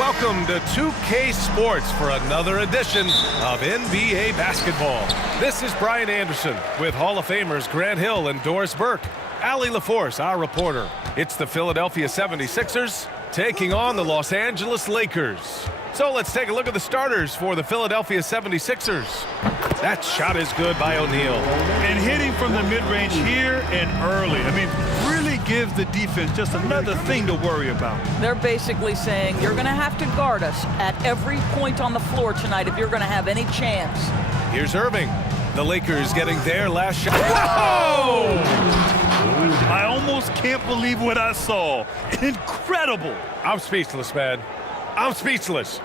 welcome to 2K Sports for another edition of NBA basketball. This is Brian Anderson with Hall of Famers Grant Hill and Doris Burke. Allie LaForce, our reporter. It's the Philadelphia 76ers taking on the Los Angeles Lakers. So let's take a look at the starters for the Philadelphia 76ers. That shot is good by O'Neal. And hitting from the mid-range here and early. I mean, really gives the defense just another thing to worry about. They're basically saying you're going to have to guard us at every point on the floor tonight if you're going to have any chance. Here's Irving. The Lakers getting their last shot. Whoa! I almost can't believe what I saw. Incredible. I'm speechless, man. I'm speechless.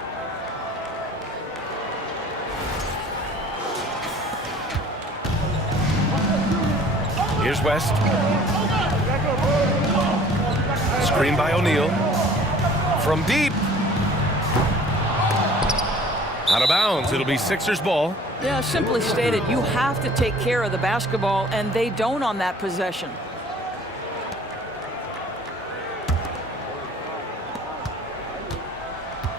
Here's West. Screen by O'Neal. From deep. Out of bounds. It'll be Sixers ball. Yeah, simply stated, you have to take care of the basketball, and they don't on that possession.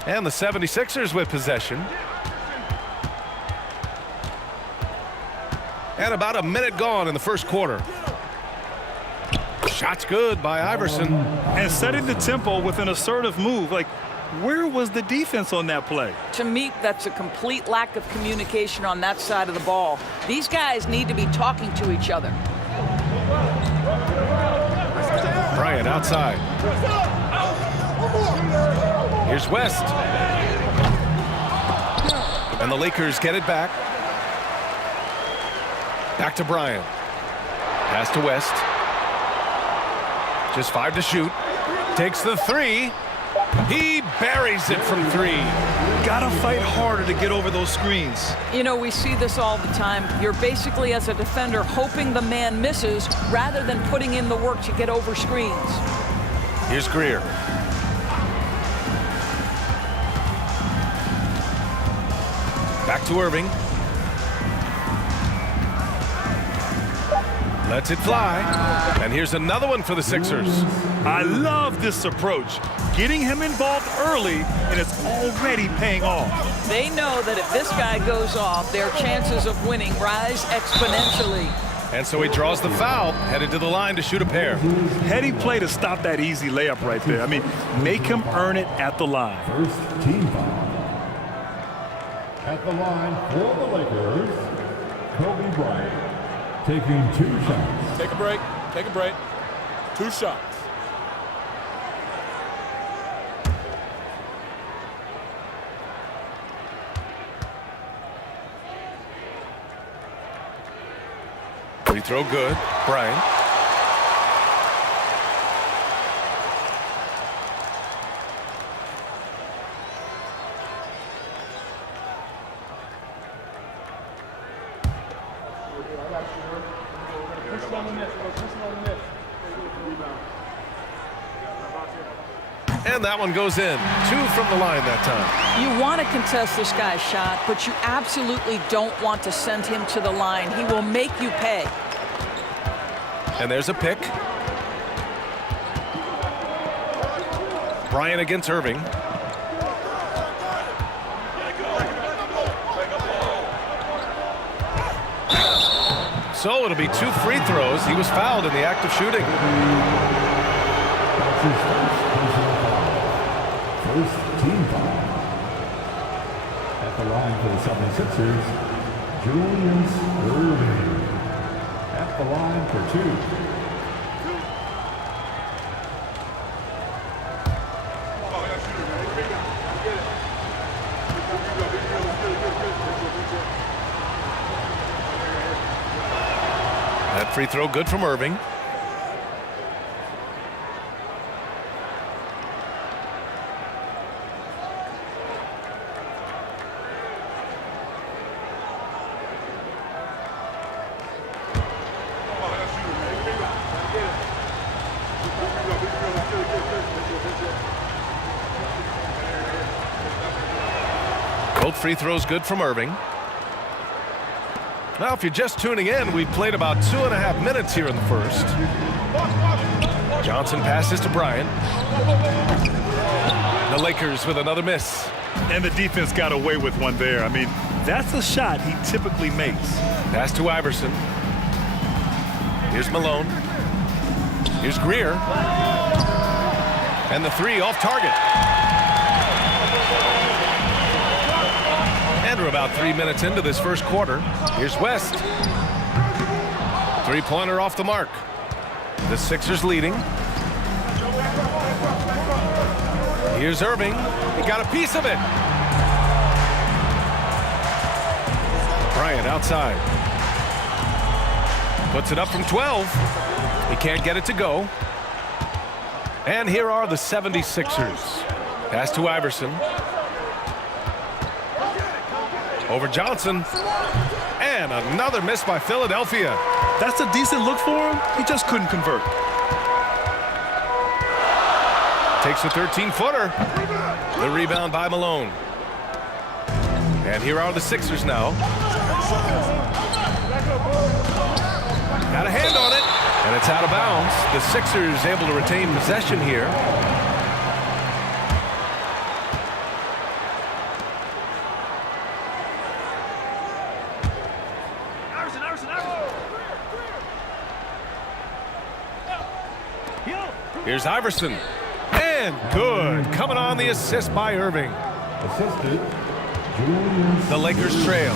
And the 76ers with possession. And about a minute gone in the first quarter. Shot's good by Iverson. And setting the tempo with an assertive move. Like, where was the defense on that play? To me, that's a complete lack of communication on that side of the ball. These guys need to be talking to each other. Bryant outside. Here's West. And the Lakers get it back. Back to Bryant. Pass to West. Just 5 to shoot. Takes the three. He buries it from 3. Gotta fight harder to get over those screens. You know, we see this all the time. You're basically, as a defender, hoping the man misses rather than putting in the work to get over screens. Here's Greer. Back to Irving. Lets it fly. And here's another one for the Sixers. I love this approach. Getting him involved early, and it's already paying off. They know that if this guy goes off, their chances of winning rise exponentially. And so he draws the foul, headed to the line to shoot a pair. Heading play to stop that easy layup right there. I mean, make him earn it at the line. First team foul. At the line for the Lakers, Kobe Bryant taking 2 shots. Take a break. Take a break. 2 shots. Free throw good. Bryant. And that one goes in. 2 from the line that time. You want to contest this guy's shot, but you absolutely don't want to send him to the line. He will make you pay. And there's a pick. Bryant against Irving. So it'll be 2 free throws. He was fouled in the act of shooting. First team foul. At the line for the 76ers, Julius Irving. At the line for 2. That free throw good from Irving. Both free throws good from Irving. Now, if you're just tuning in, we've played about 2.5 minutes here in the first. Johnson passes to Bryant. The Lakers with another miss. And the defense got away with one there. I mean, that's a shot he typically makes. Pass to Iverson. Here's Malone. Here's Greer. And the three off target. And we're about 3 minutes into this first quarter. Here's West. Three-pointer off the mark. The Sixers leading. Here's Irving. He got a piece of it. Bryant outside. Puts it up from 12. He can't get it to go. And here are the 76ers. Pass to Iverson. Over Johnson. And another miss by Philadelphia. That's a decent look for him. He just couldn't convert. Takes a 13-footer. The rebound by Malone. And here are the Sixers now. Got a hand on it. And it's out of bounds. The Sixers able to retain possession here. Here's Iverson. And good. Coming on the assist by Irving. Assisted, Julius. The Lakers trail.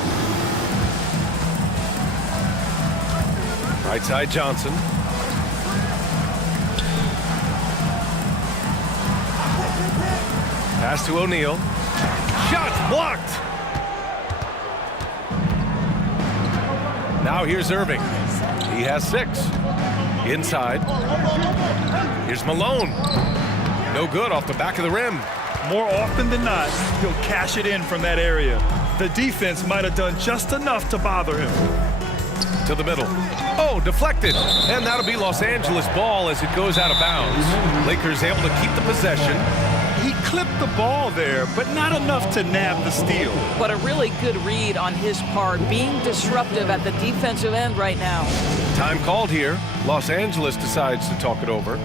Right side Johnson. Pass to O'Neal. Shot blocked. Now here's Irving. He has 6. Inside. Here's Malone. No good off the back of the rim. More often than not, he'll cash it in from that area. The defense might have done just enough to bother him. To the middle. Oh, deflected. And that'll be Los Angeles ball as it goes out of bounds. Lakers able to keep the possession. He clipped the ball there, but not enough to nab the steal. But a really good read on his part, being disruptive at the defensive end right now. Time called here. Los Angeles decides to talk it over.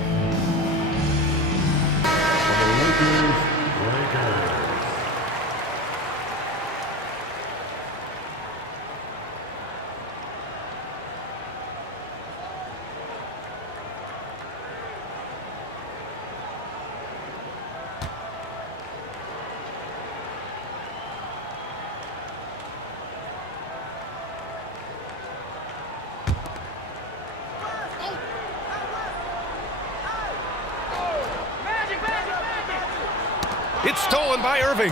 It's stolen by Irving.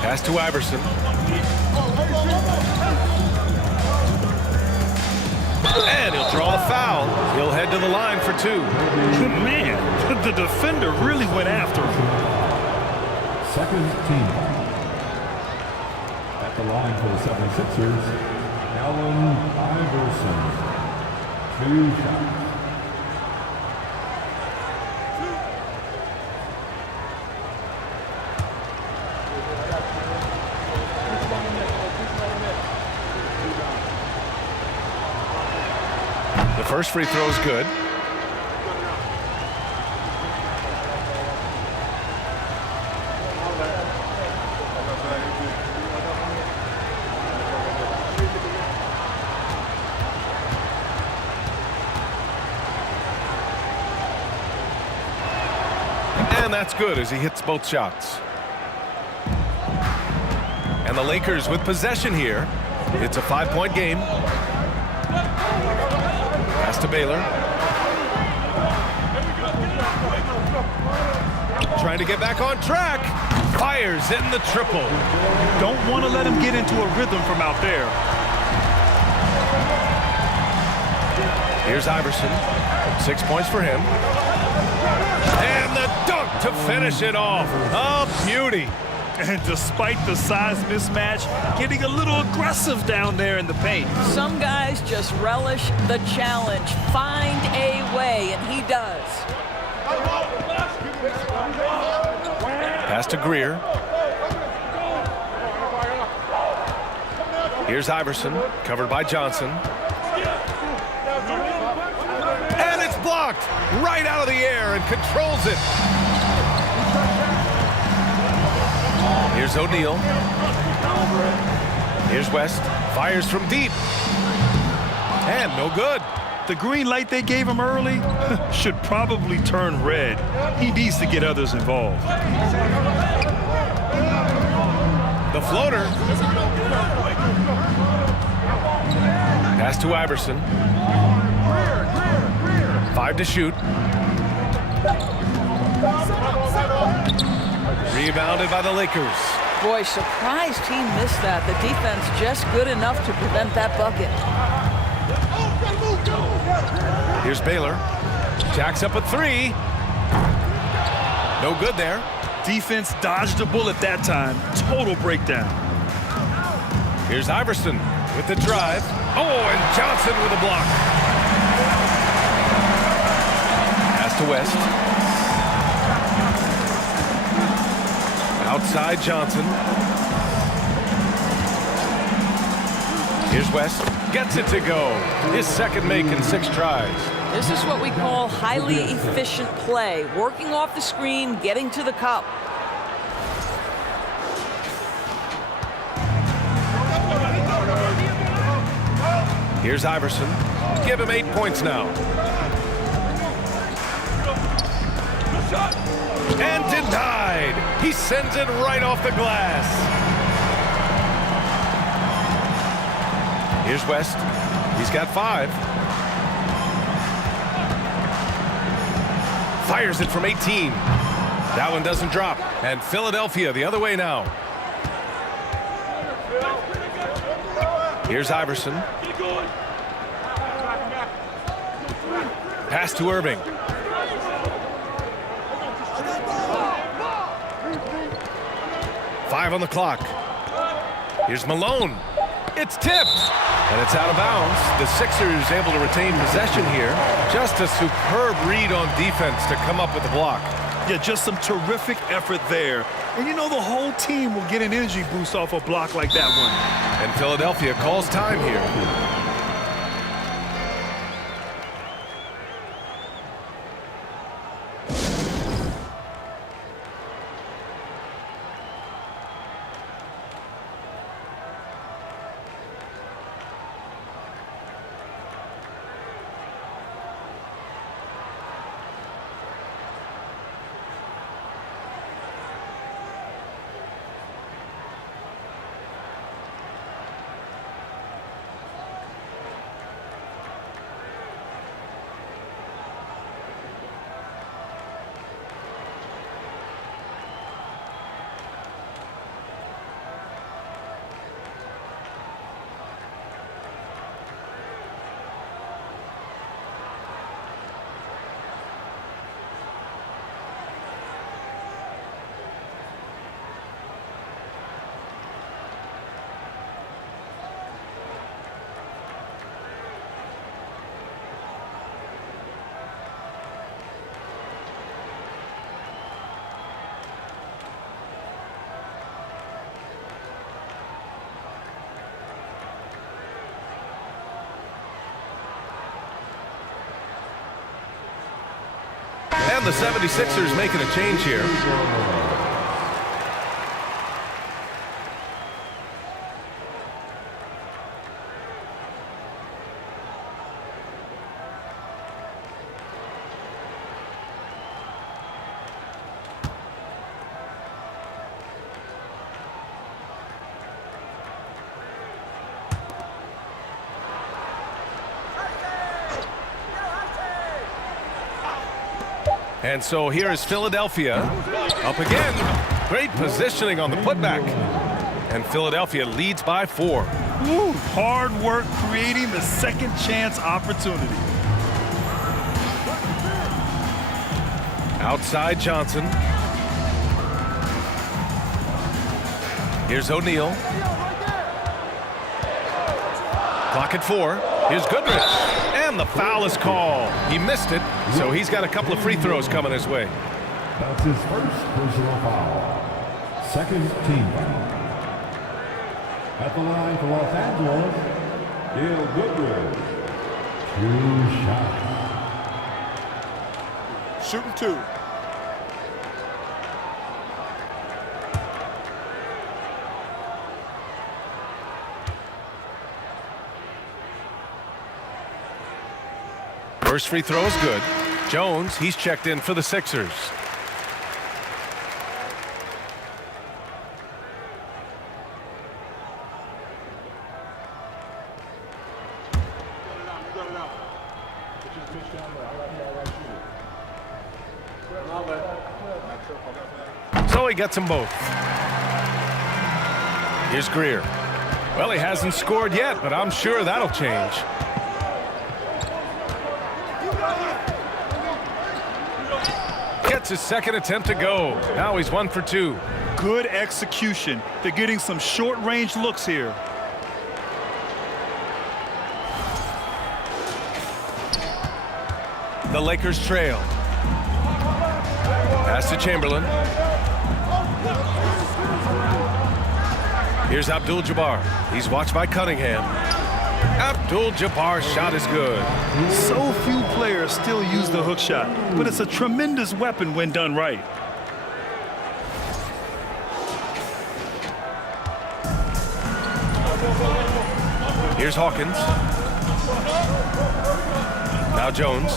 Pass to Iverson. And he'll draw the foul. He'll head to the line for 2. Man, the defender really went after him. Second team. At the line for the 76ers, Allen Iverson. 2 shots. The first free throw is good. And that's good as he hits both shots. And the Lakers with possession here. It's a 5-point game. Pass to Baylor. Trying to get back on track. Fires in the triple. Don't want to let him get into a rhythm from out there. Here's Iverson. 6 points for him. And the dunk to finish it off. A beauty. And despite the size mismatch, getting a little aggressive down there in the paint. Some guys just relish the challenge. Find a way, and he does. Pass to Greer. Here's Iverson, covered by Johnson. And it's blocked. blocked right out of the air and controls it. Here's O'Neal. Here's West. Fires from deep. And no good. The green light they gave him early should probably turn red. He needs to get others involved. The floater. Pass to Iverson. 5 to shoot. Rebounded by the Lakers. Boy, surprised he missed that. The defense just good enough to prevent that bucket. Here's Baylor. Jacks up a 3. No good there. Defense dodged a bullet that time. Total breakdown. Here's Iverson with the drive. Oh, and Johnson with a block. Pass to West. Outside Johnson. Here's West. Gets it to go. His second make in 6 tries. This is what we call highly efficient play. Working off the screen, getting to the cup. Here's Iverson. Give him 8 points now. And denied. He sends it right off the glass. Here's West. He's got 5. Fires it from 18. That one doesn't drop. And Philadelphia the other way now. Here's Iverson. Pass to Irving. Five on the clock. Here's Malone. It's tipped. And it's out of bounds. The Sixers able to retain possession here. Just a superb read on defense to come up with the block. Yeah, just some terrific effort there. And you know the whole team will get an energy boost off a block like that one. And Philadelphia calls time here. And the 76ers making a change here. And so here is Philadelphia up again. Great positioning on the putback. And Philadelphia leads by 4. Ooh, hard work creating the second chance opportunity. Outside Johnson. Here's O'Neal. Clock at 4. Here's Goodrich. And the foul is called. He missed it, so he's got a couple of free throws coming his way. That's his first personal foul. Second team foul. At the line for Los Angeles, Dale Goodrich. 2 shots. shooting 2. First free throw is good. Jones, he's checked in for the Sixers. So he gets them both. Here's Greer. Well, he hasn't scored yet, but I'm sure that'll change. Gets his second attempt to go. Now he's 1 for 2. Good execution. They're getting some short-range looks here. The Lakers trail. Pass to Chamberlain. Here's Abdul-Jabbar. He's watched by Cunningham. Abdul-Jabbar's shot is good. So few players still use the hook shot, but it's a tremendous weapon when done right. Here's Hawkins. Now Jones.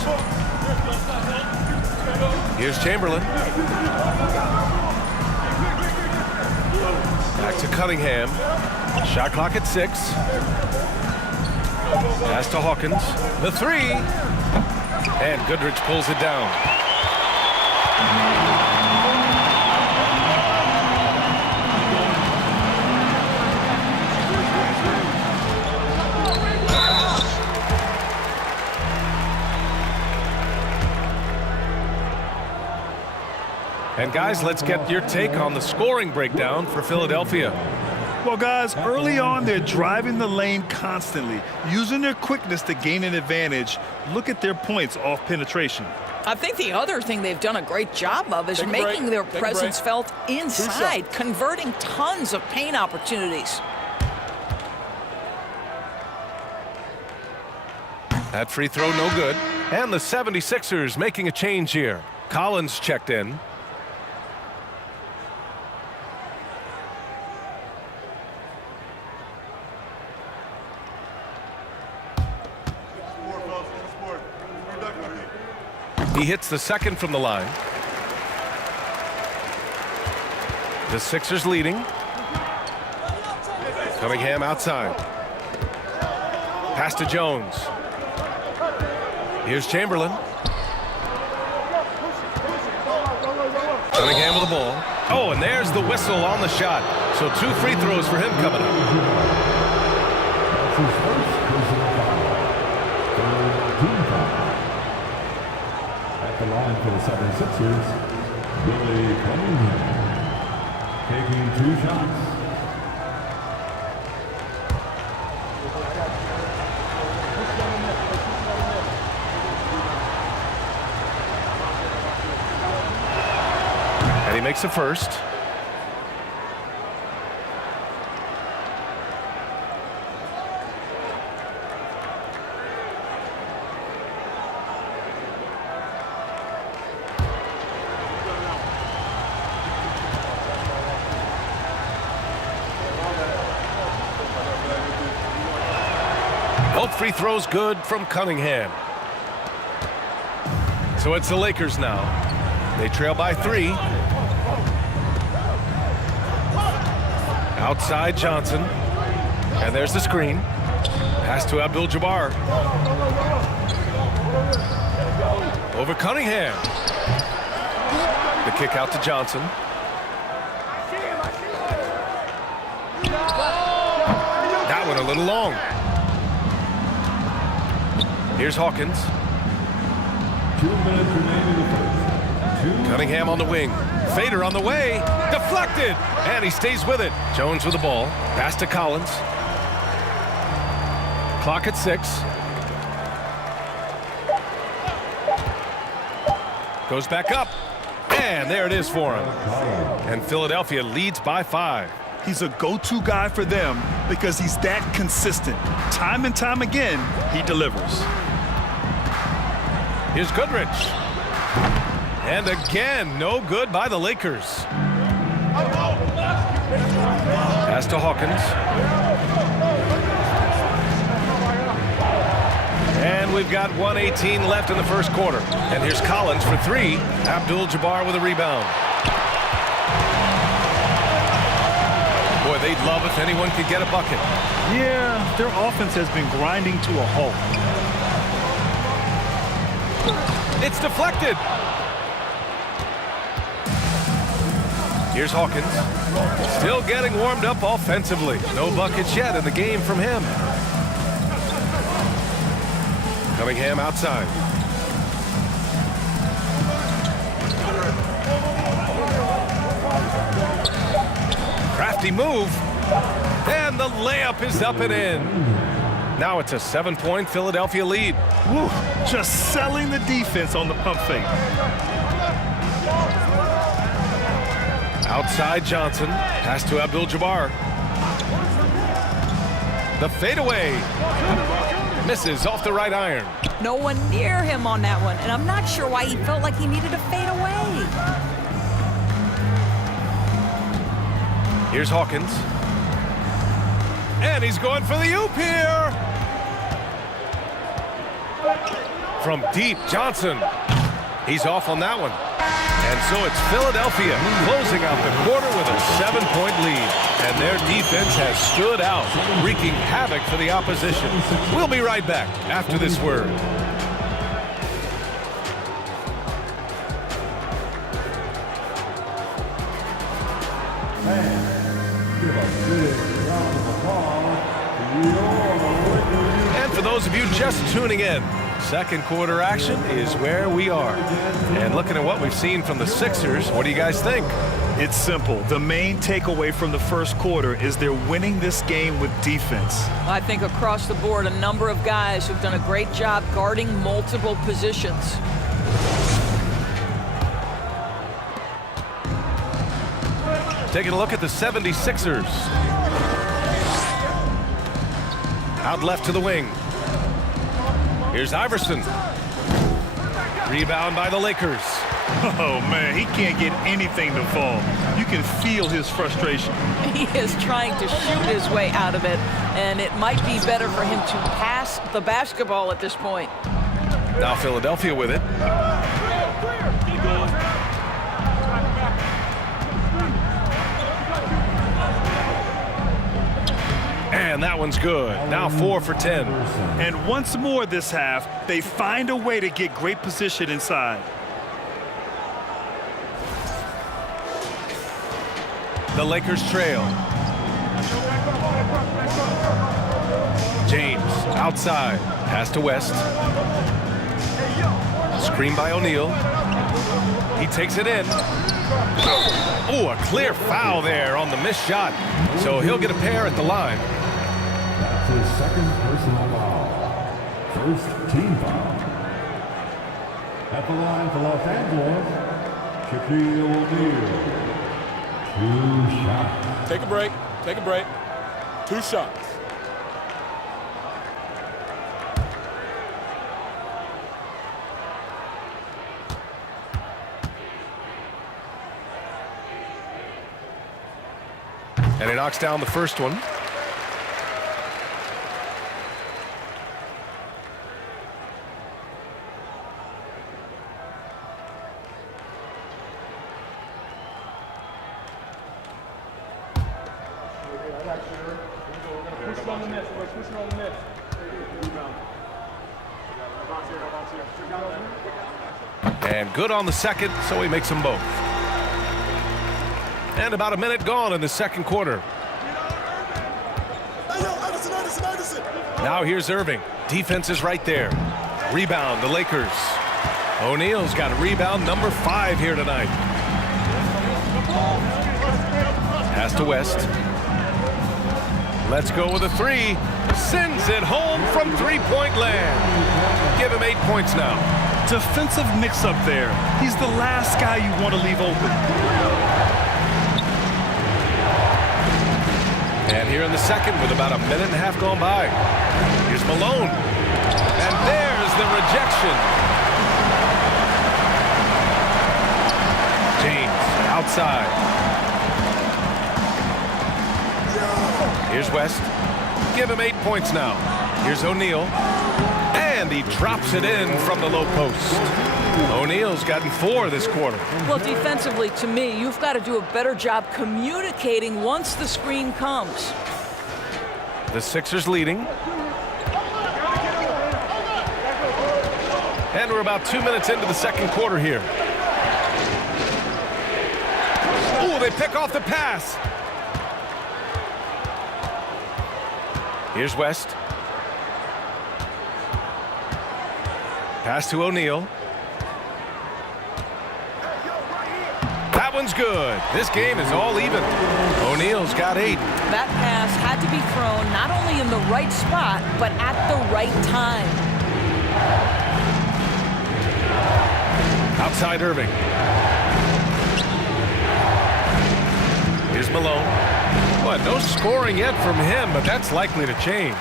Here's Chamberlain. Back to Cunningham. Shot clock at 6. Pass to Hawkins. The 3. And Goodrich pulls it down. And guys, let's get your take on the scoring breakdown for Philadelphia. Well, guys, early on, they're driving the lane constantly, using their quickness to gain an advantage. Look at their points off penetration. I think the other thing they've done a great job of is making their presence felt inside, converting tons of paint opportunities. That free throw no good. And the 76ers making a change here. Collins checked in. He hits the second from the line. The Sixers leading. Cunningham outside. Pass to Jones. Here's Chamberlain. Cunningham with the ball. Oh, and there's the whistle on the shot. So 2 free throws for him coming up. That's his first personal foul. Third team foul. At the line for the 76ers, Billy Cunningham, taking 2 shots. And he makes the first. Both free throws good from Cunningham. So it's the Lakers now. They trail by 3. Outside Johnson. And there's the screen. Pass to Abdul-Jabbar. Over Cunningham. The kick out to Johnson. That one a little long. Here's Hawkins. 2 minutes remaining in the first. Cunningham on the wing. Fader on the way. Deflected. And he stays with it. Jones with the ball. Pass to Collins. Clock at 6. Goes back up. And there it is for him. And Philadelphia leads by 5. He's a go-to guy for them because he's that consistent. Time and time again, he delivers. Here's Goodrich. And again, no good by the Lakers. Pass to Hawkins. And we've got 1:18 left in the first quarter. And here's Collins for three. Abdul-Jabbar with a rebound. Boy, they'd love if anyone could get a bucket. Yeah, their offense has been grinding to a halt. It's deflected. Here's Hawkins. Still getting warmed up offensively. No buckets yet in the game from him. Cunningham outside. Crafty move. And the layup is up and in. Now it's a 7-point Philadelphia lead. Woo, just selling the defense on the pump fake. Outside Johnson. Pass to Abdul-Jabbar. The fadeaway. Misses off the right iron. No one near him on that one, and I'm not sure why he felt like he needed to fade away. Here's Hawkins. And he's going for the oop here. From deep, Johnson. He's off on that one. And so it's Philadelphia closing out the quarter with a 7-point lead. And their defense has stood out, wreaking havoc for the opposition. We'll be right back after this word. And for those of you just tuning in, second quarter action is where we are. And looking at what we've seen from the Sixers, what do you guys think? It's simple. The main takeaway from the first quarter is they're winning this game with defense. I think across the board, a number of guys who've done a great job guarding multiple positions. Taking a look at the 76ers. Out left to the wing. Here's Iverson. Rebound by the Lakers. Oh, man, he can't get anything to fall. You can feel his frustration. He is trying to shoot his way out of it, and it might be better for him to pass the basketball at this point. Now Philadelphia with it. And that one's good. Now 4 for 10. And once more this half, they find a way to get great position inside. The Lakers trail. James outside. Pass to West. Screen by O'Neal. He takes it in. Oh, a clear foul there on the missed shot. So he'll get a pair at the line. That's his second personal foul. First team foul. At the line for Los Angeles, Shaquille O'Neal. 2 shots. Take a break. Take a break. 2 shots. And he knocks down the first one. And good on the second, so he makes them both. And about a minute gone in the second quarter. Now here's Irving. Defense is right there. Rebound, the Lakers. O'Neal's got a rebound number 5 here tonight. Pass to West. Let's go with a 3. Sends it home from three-point land. Give him 8 points now. Defensive mix-up there. He's the last guy you want to leave open. And here in the second with about a minute and a half gone by. Here's Malone. And there's the rejection. inside. Here's West. Give him 8 points now. Here's O'Neal. And he drops it in from the low post. O'Neal's gotten 4 this quarter. Well, defensively, to me, you've got to do a better job communicating once the screen comes. The Sixers leading. And we're about 2 minutes into the second quarter here. Oh, they pick off the pass. Here's West. Pass to O'Neal. That one's good. This game is all even. O'Neal's got 8. That pass had to be thrown not only in the right spot, but at the right time. Outside Irving. Here's Malone. Well, no scoring yet from him, but that's likely to change.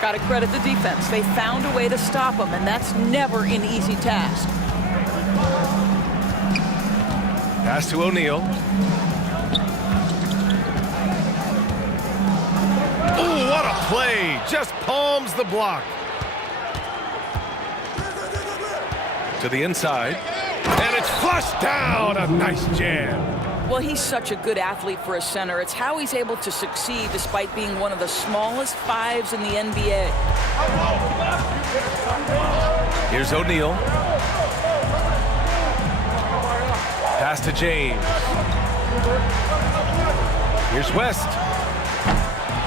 Got to credit the defense. They found a way to stop him, and that's never an easy task. Pass to O'Neal. Oh, what a play. Just palms the block. To the inside. And it's flushed down. A nice jam. Well, he's such a good athlete for a center. It's how he's able to succeed despite being one of the smallest 5s in the NBA. Here's O'Neal. Pass to James. Here's West.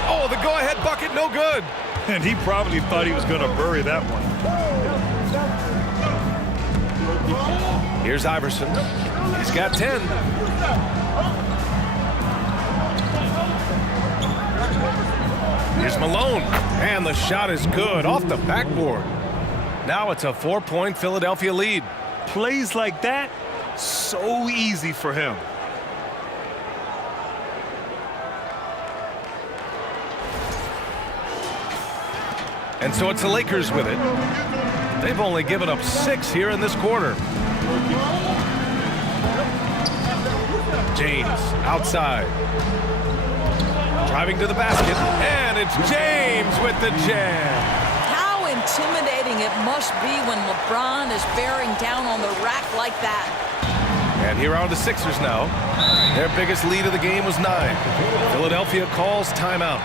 Oh, the go-ahead bucket, no good. And he probably thought he was going to bury that one. Here's Iverson. He's got 10. Here's Malone. And the shot is good off the backboard. Now it's a 4-point Philadelphia lead. Plays like that, so easy for him. And so it's the Lakers with it. They've only given up 6 here in this quarter. James outside. Driving to the basket. And it's James with the jam. How intimidating it must be when LeBron is bearing down on the rack like that. And here are the Sixers now. Their biggest lead of the game was 9. Philadelphia calls timeout.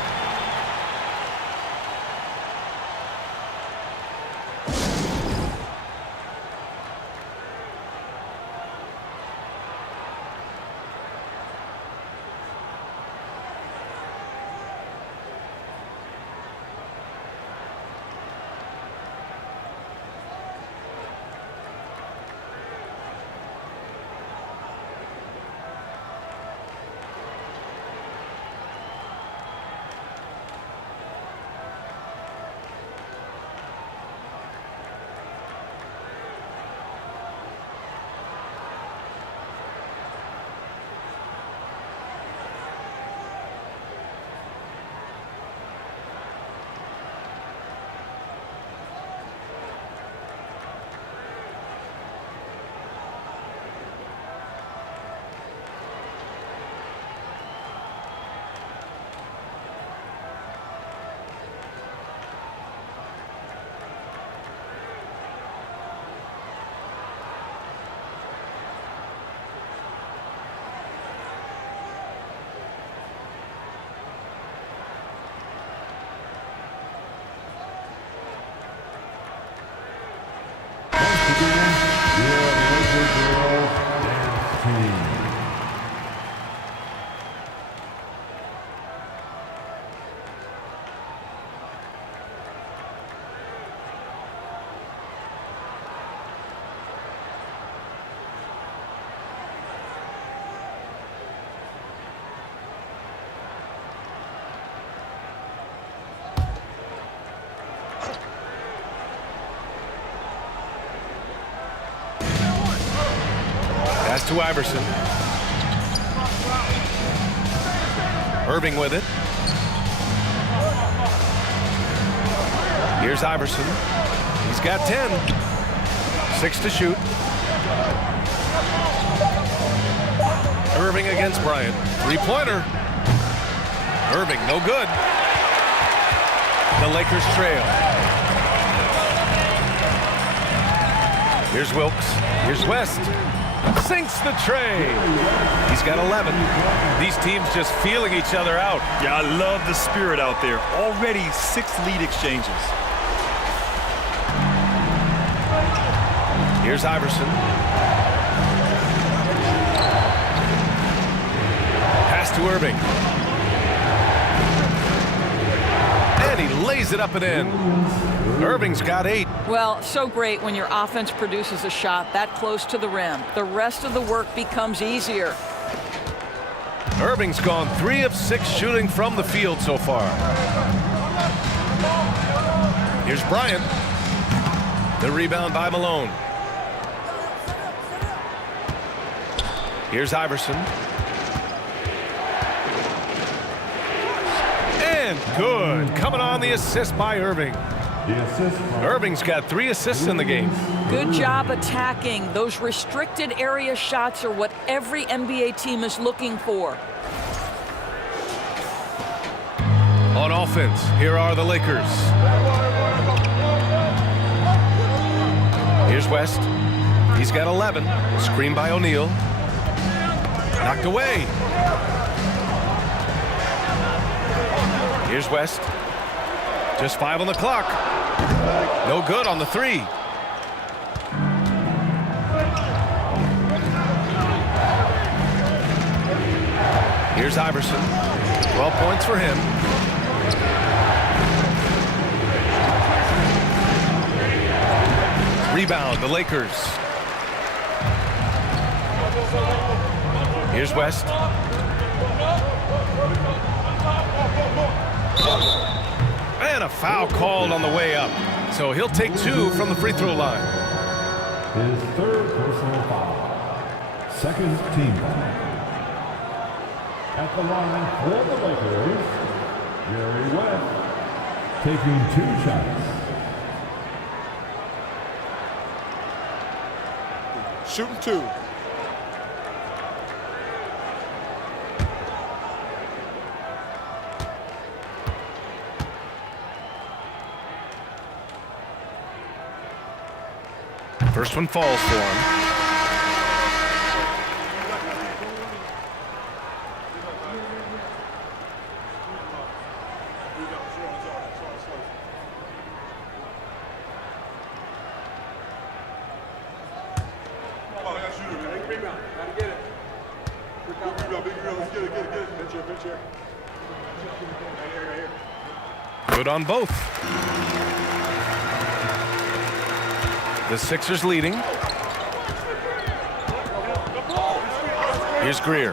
Pass to Iverson. Irving with it. Here's Iverson. He's got 10. 6 to shoot. Irving Irving against Bryant. Three-pointer. Irving, no good. The Lakers trail. Here's Wilkes. Here's West. Sinks the tray. He's got 11. These teams just feeling each other out. Yeah, I love the spirit out there. Already 6 lead exchanges. Here's Iverson. Pass to Irving. And he lays it up and in. Irving's got 8. Well, so great when your offense produces a shot that close to the rim. The rest of the work becomes easier. Irving's gone 3 of 6 shooting from the field so far. Here's Bryant. The rebound by Malone. Here's Iverson. And good. Coming on the assist by Irving. Irving's got 3 assists in the game. Good job attacking. Those restricted area shots are what every NBA team is looking for. On offense, here are the Lakers. Here's West. He's got 11. Screen by O'Neal. Knocked away. Here's West. Just 5 on the clock. No good on the 3. Here's Iverson. 12 points for him. Rebound, the Lakers. Here's West. And a foul called on the way up. So he'll take 2 from the free throw line. His 3rd personal foul. 2nd team foul. At the line for the Lakers, Jerry West taking 2 shots. Shooting 2. First one falls for him. Good on both. The Sixers leading. Here's Greer.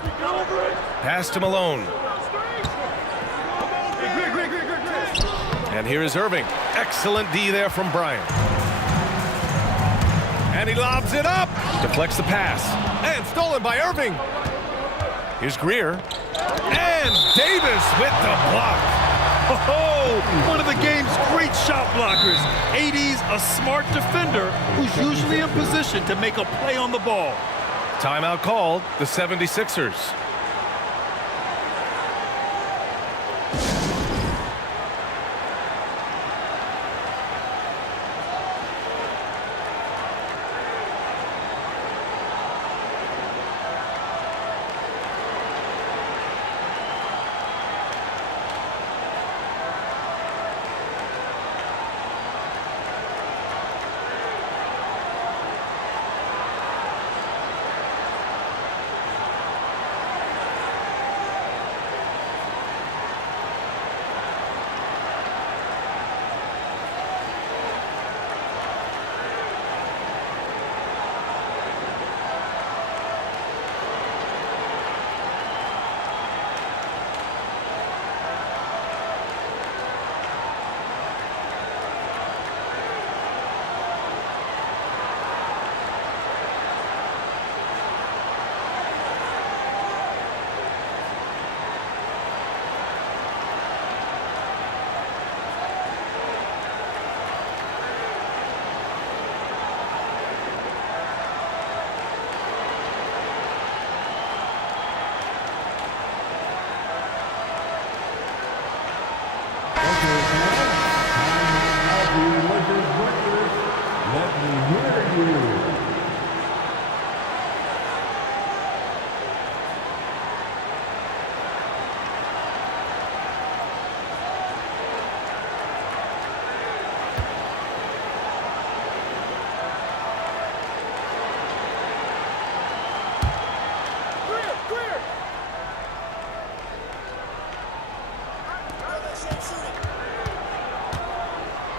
Pass to Malone. And here is Irving. Excellent D there from Bryant. And he lobs it up. Deflects the pass. And stolen by Irving. Here's Greer. And Davis with the block. Oh, one of the game's great shot blockers. AD's a smart defender who's usually in position to make a play on the ball. Timeout called, the 76ers.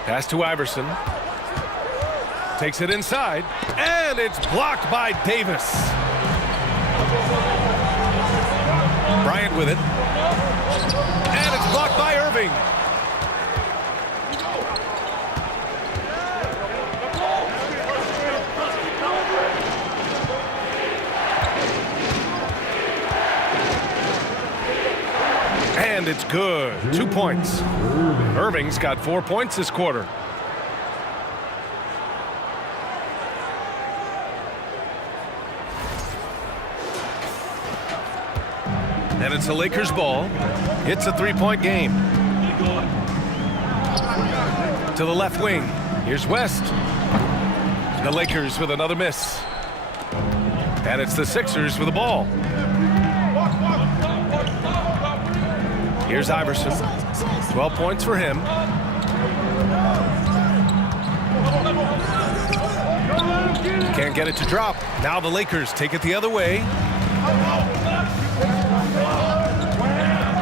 Pass to Iverson. Takes it inside, and it's blocked by Davis. Bryant with it. And it's blocked by Irving. And it's good. 2 points. Irving's got 4 points this quarter. And it's the Lakers ball. It's a 3-point game. To the left wing. Here's West. The Lakers with another miss. And it's the Sixers with the ball. Here's Iverson. 12 points for him. Can't get it to drop. Now the Lakers take it the other way.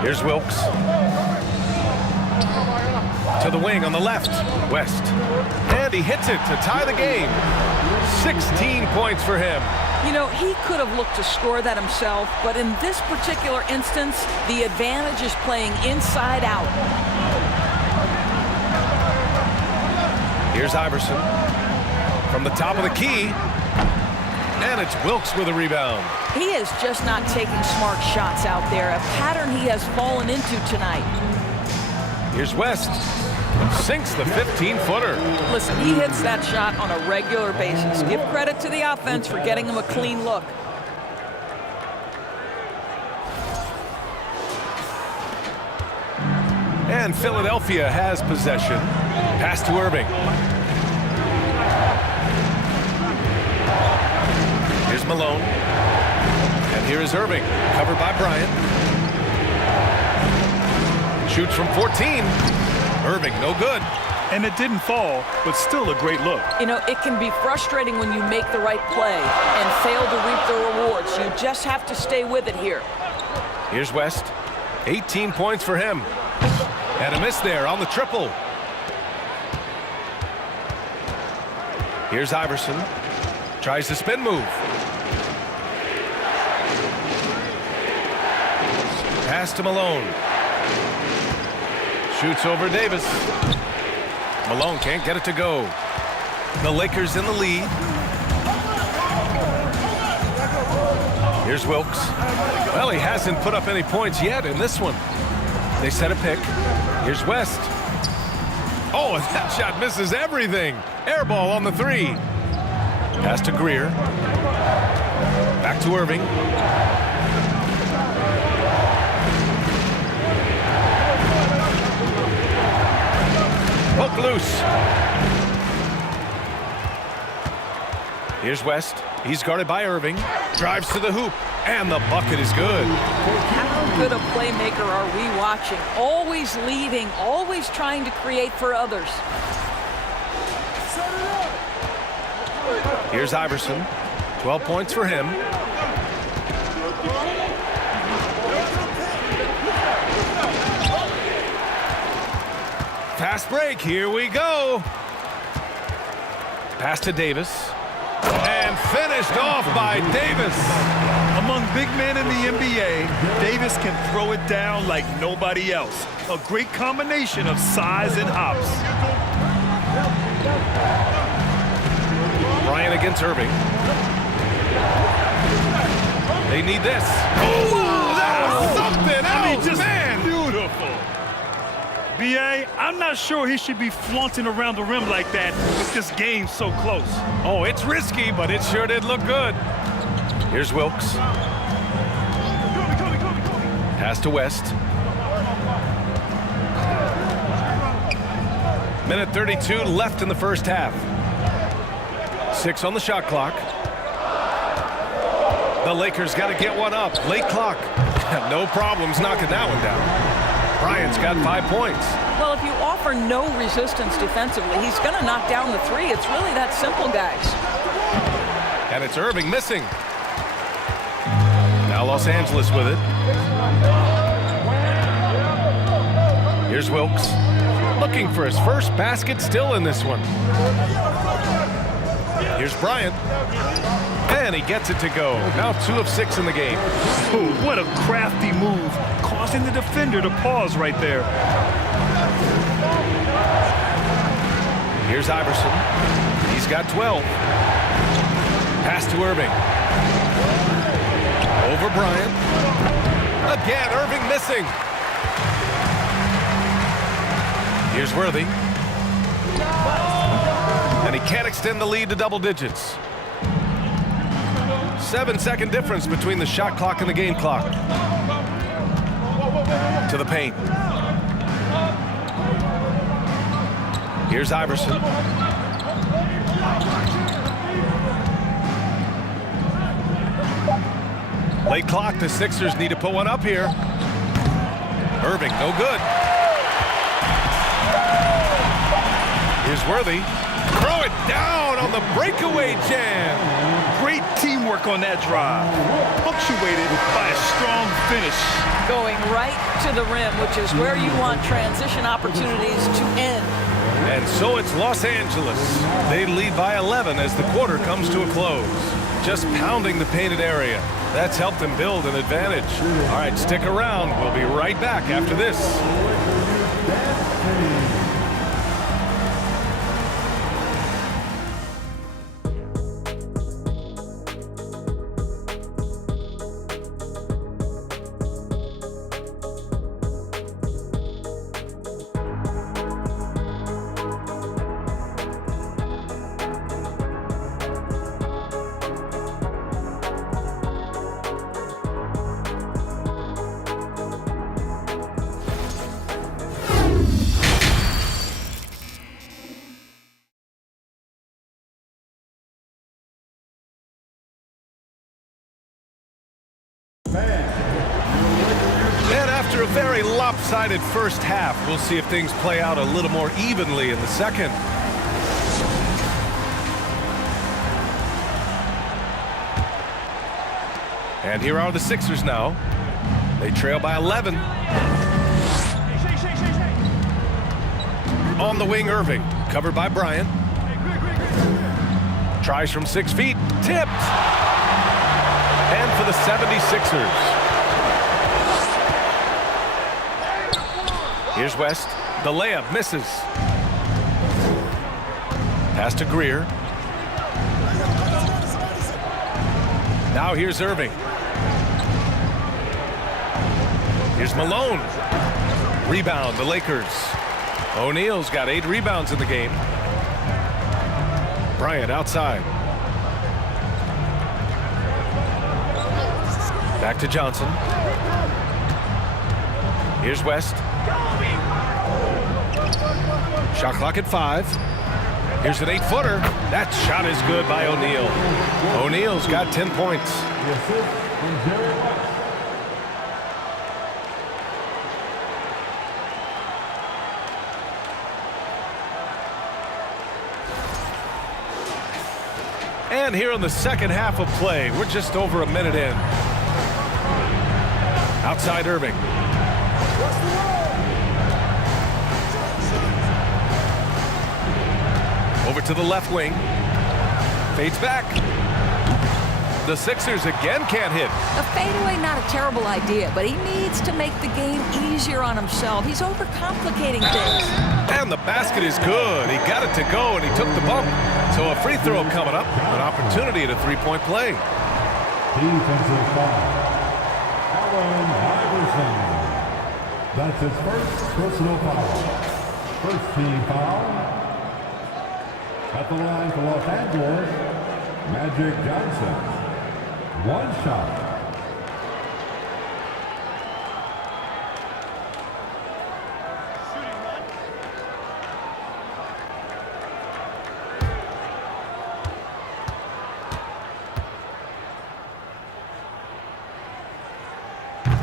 Here's Wilkes. To the wing on the left. West. And he hits it to tie the game. 16 points for him. You know, he could have looked to score that himself, but in this particular instance, the advantage is playing inside out. Here's Iverson. From the top of the key. And it's Wilkes with a rebound. He is just not taking smart shots out there, a pattern he has fallen into tonight. Here's West. Sinks the 15-footer. Listen, he hits that shot on a regular basis. Give credit to the offense for getting him a clean look. And Philadelphia has possession. Pass to Irving. Here's Malone. And here is Irving, covered by Bryant. Shoots from 14. Irving, no good. And it didn't fall, but still a great look. You know, it can be frustrating when you make the right play and fail to reap the rewards. You just have to stay with it here. Here's West. 18 points for him. And a miss there on the triple. Here's Iverson. Tries the spin move. Pass to Malone. Shoots over Davis. Malone can't get it to go. The Lakers in the lead. Here's Wilkes. Well, he hasn't put up any points yet in this one. They set a pick. Here's West. Oh, and that shot misses everything. Air ball on the three. Pass to Greer. Back to Irving. Poke loose. Here's West. He's guarded by Irving. Drives to the hoop. And the bucket is good. How good a playmaker are we watching? Always leading, always trying to create for others. Here's Iverson. 12 points for him. Fast break. Here we go. Pass to Davis. And finished off by Davis. Among big men in the NBA, Davis can throw it down like nobody else. A great combination of size and hops. Bryant against Irving. They need this. Oh, that was something else, just man. Beautiful. B.A., I'm not sure he should be flaunting around the rim like that with this game so close. Oh, it's risky, but it sure did look good. Here's Wilkes. Pass to West. Minute 32 left in the first half. 6 on the shot clock. The Lakers got to get one up. Late clock. No problems knocking that one down. Bryant's got 5 points. Well, if you offer no resistance defensively, he's going to knock down the three. It's really that simple, guys. And it's Irving missing. Now Los Angeles with it. Here's Wilkes. Looking for his first basket still in this one. Here's Bryant. And he gets it to go. Now 2 of 6 in the game. Ooh, what a crafty move, causing the defender to pause right there. Here's Iverson. He's got 12. Pass to Irving. Over Bryant. Again, Irving missing. Here's Worthy. And he can't extend the lead to double digits. 7-second difference between the shot clock and the game clock. To the paint. Here's Iverson. Late clock, the Sixers need to put one up here. Irving, no good. Here's Worthy. Throw it down on the breakaway jam. Great teamwork on that drive, punctuated by a strong finish. Going right to the rim, which is where you want transition opportunities to end. And so it's Los Angeles. They lead by 11 as the quarter comes to a close. Just pounding the painted area. That's helped them build an advantage. All right, stick around. We'll be right back after this. And after a very lopsided first half, we'll see if things play out a little more evenly in the second. And here are the Sixers now. They trail by 11. On the wing, Irving, covered by Bryant. Tries from 6 feet, tipped. And for the 76ers. Here's West. The layup misses. Pass to Greer. Now here's Irving. Here's Malone. Rebound, the Lakers. O'Neal's got 8 rebounds in the game. Bryant outside. Back to Johnson. Here's West. Shot clock at 5. Here's an 8-footer. That shot is good by O'Neal. O'Neal's got 10 points. And here in the second half of play, we're just over a minute in. Outside Irving. Over to the left wing. Fades back. The Sixers again can't hit. A fadeaway, not a terrible idea, but he needs to make the game easier on himself. He's overcomplicating things. And the basket is good. He got it to go, and he took the bump. So a free throw coming up. An opportunity at a three-point play. Defensive foul. Allen Iverson. That's his first personal foul. First team foul. At the line for Los Angeles, Magic Johnson. 1 shot.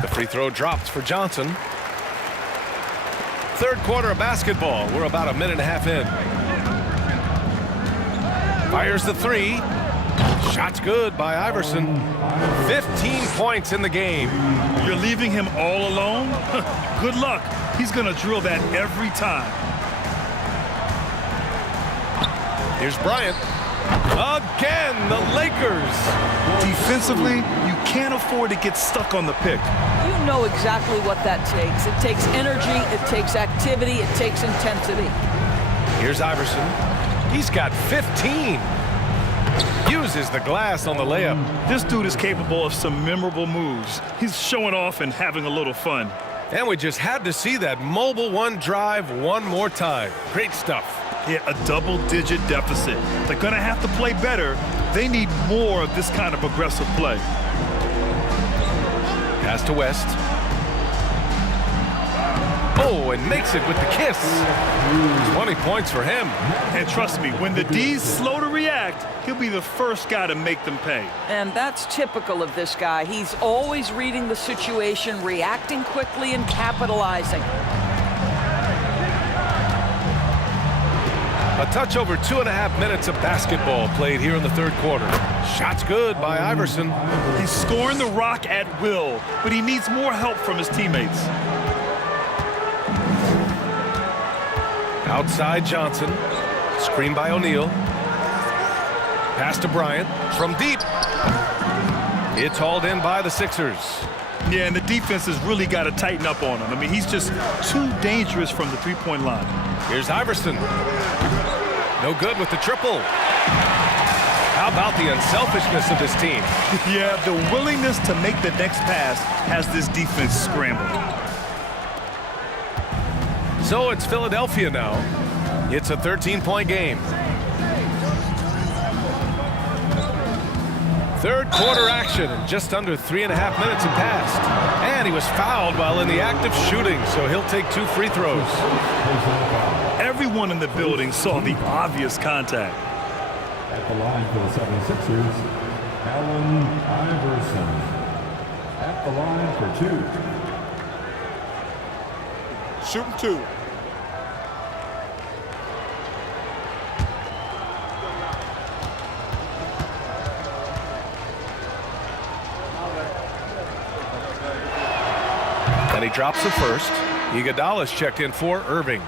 The free throw drops for Johnson. Third quarter of basketball. We're about a minute and a half in. Fires the 3. Shot's good by Iverson. 15 points in the game. You're leaving him all alone? Good luck. He's going to drill that every time. Here's Bryant. Again, the Lakers. Defensively, you can't afford to get stuck on the pick. You know exactly what that takes. It takes energy, it takes activity, it takes intensity. Here's Iverson. He's got 15. Uses the glass on the layup. This dude is capable of some memorable moves. He's showing off and having a little fun. And we just had to see that mobile one drive one more time. Great stuff. Yeah, a double-digit deficit. They're going to have to play better. They need more of this kind of aggressive play. Pass to West. Oh, and makes it with the kiss. 20 points for him. And trust me, when the D's slow to react, he'll be the first guy to make them pay. And that's typical of this guy. He's always reading the situation, reacting quickly, and capitalizing. A touch over 2.5 minutes of basketball played here in the third quarter. Shots good by Iverson. He's scoring the rock at will, but he needs more help from his teammates. Outside Johnson. Screen by O'Neal. Pass to Bryant from deep. It's hauled in by the Sixers. Yeah, and the defense has really got to tighten up on him. I mean, he's just too dangerous from the three-point line. Here's Iverson. No good with the triple. How about the unselfishness of this team? Yeah, the willingness to make the next pass has this defense scrambling. So it's Philadelphia now. It's a 13-point game. Third quarter action, and just under 3.5 minutes have passed. And he was fouled while in the act of shooting, so he'll take 2 free throws. Everyone in the building saw the obvious contact. At the line for the 76ers, Allen Iverson. At the line for 2. Shooting 2. And he drops the first. Iguodala's checked in for Irving.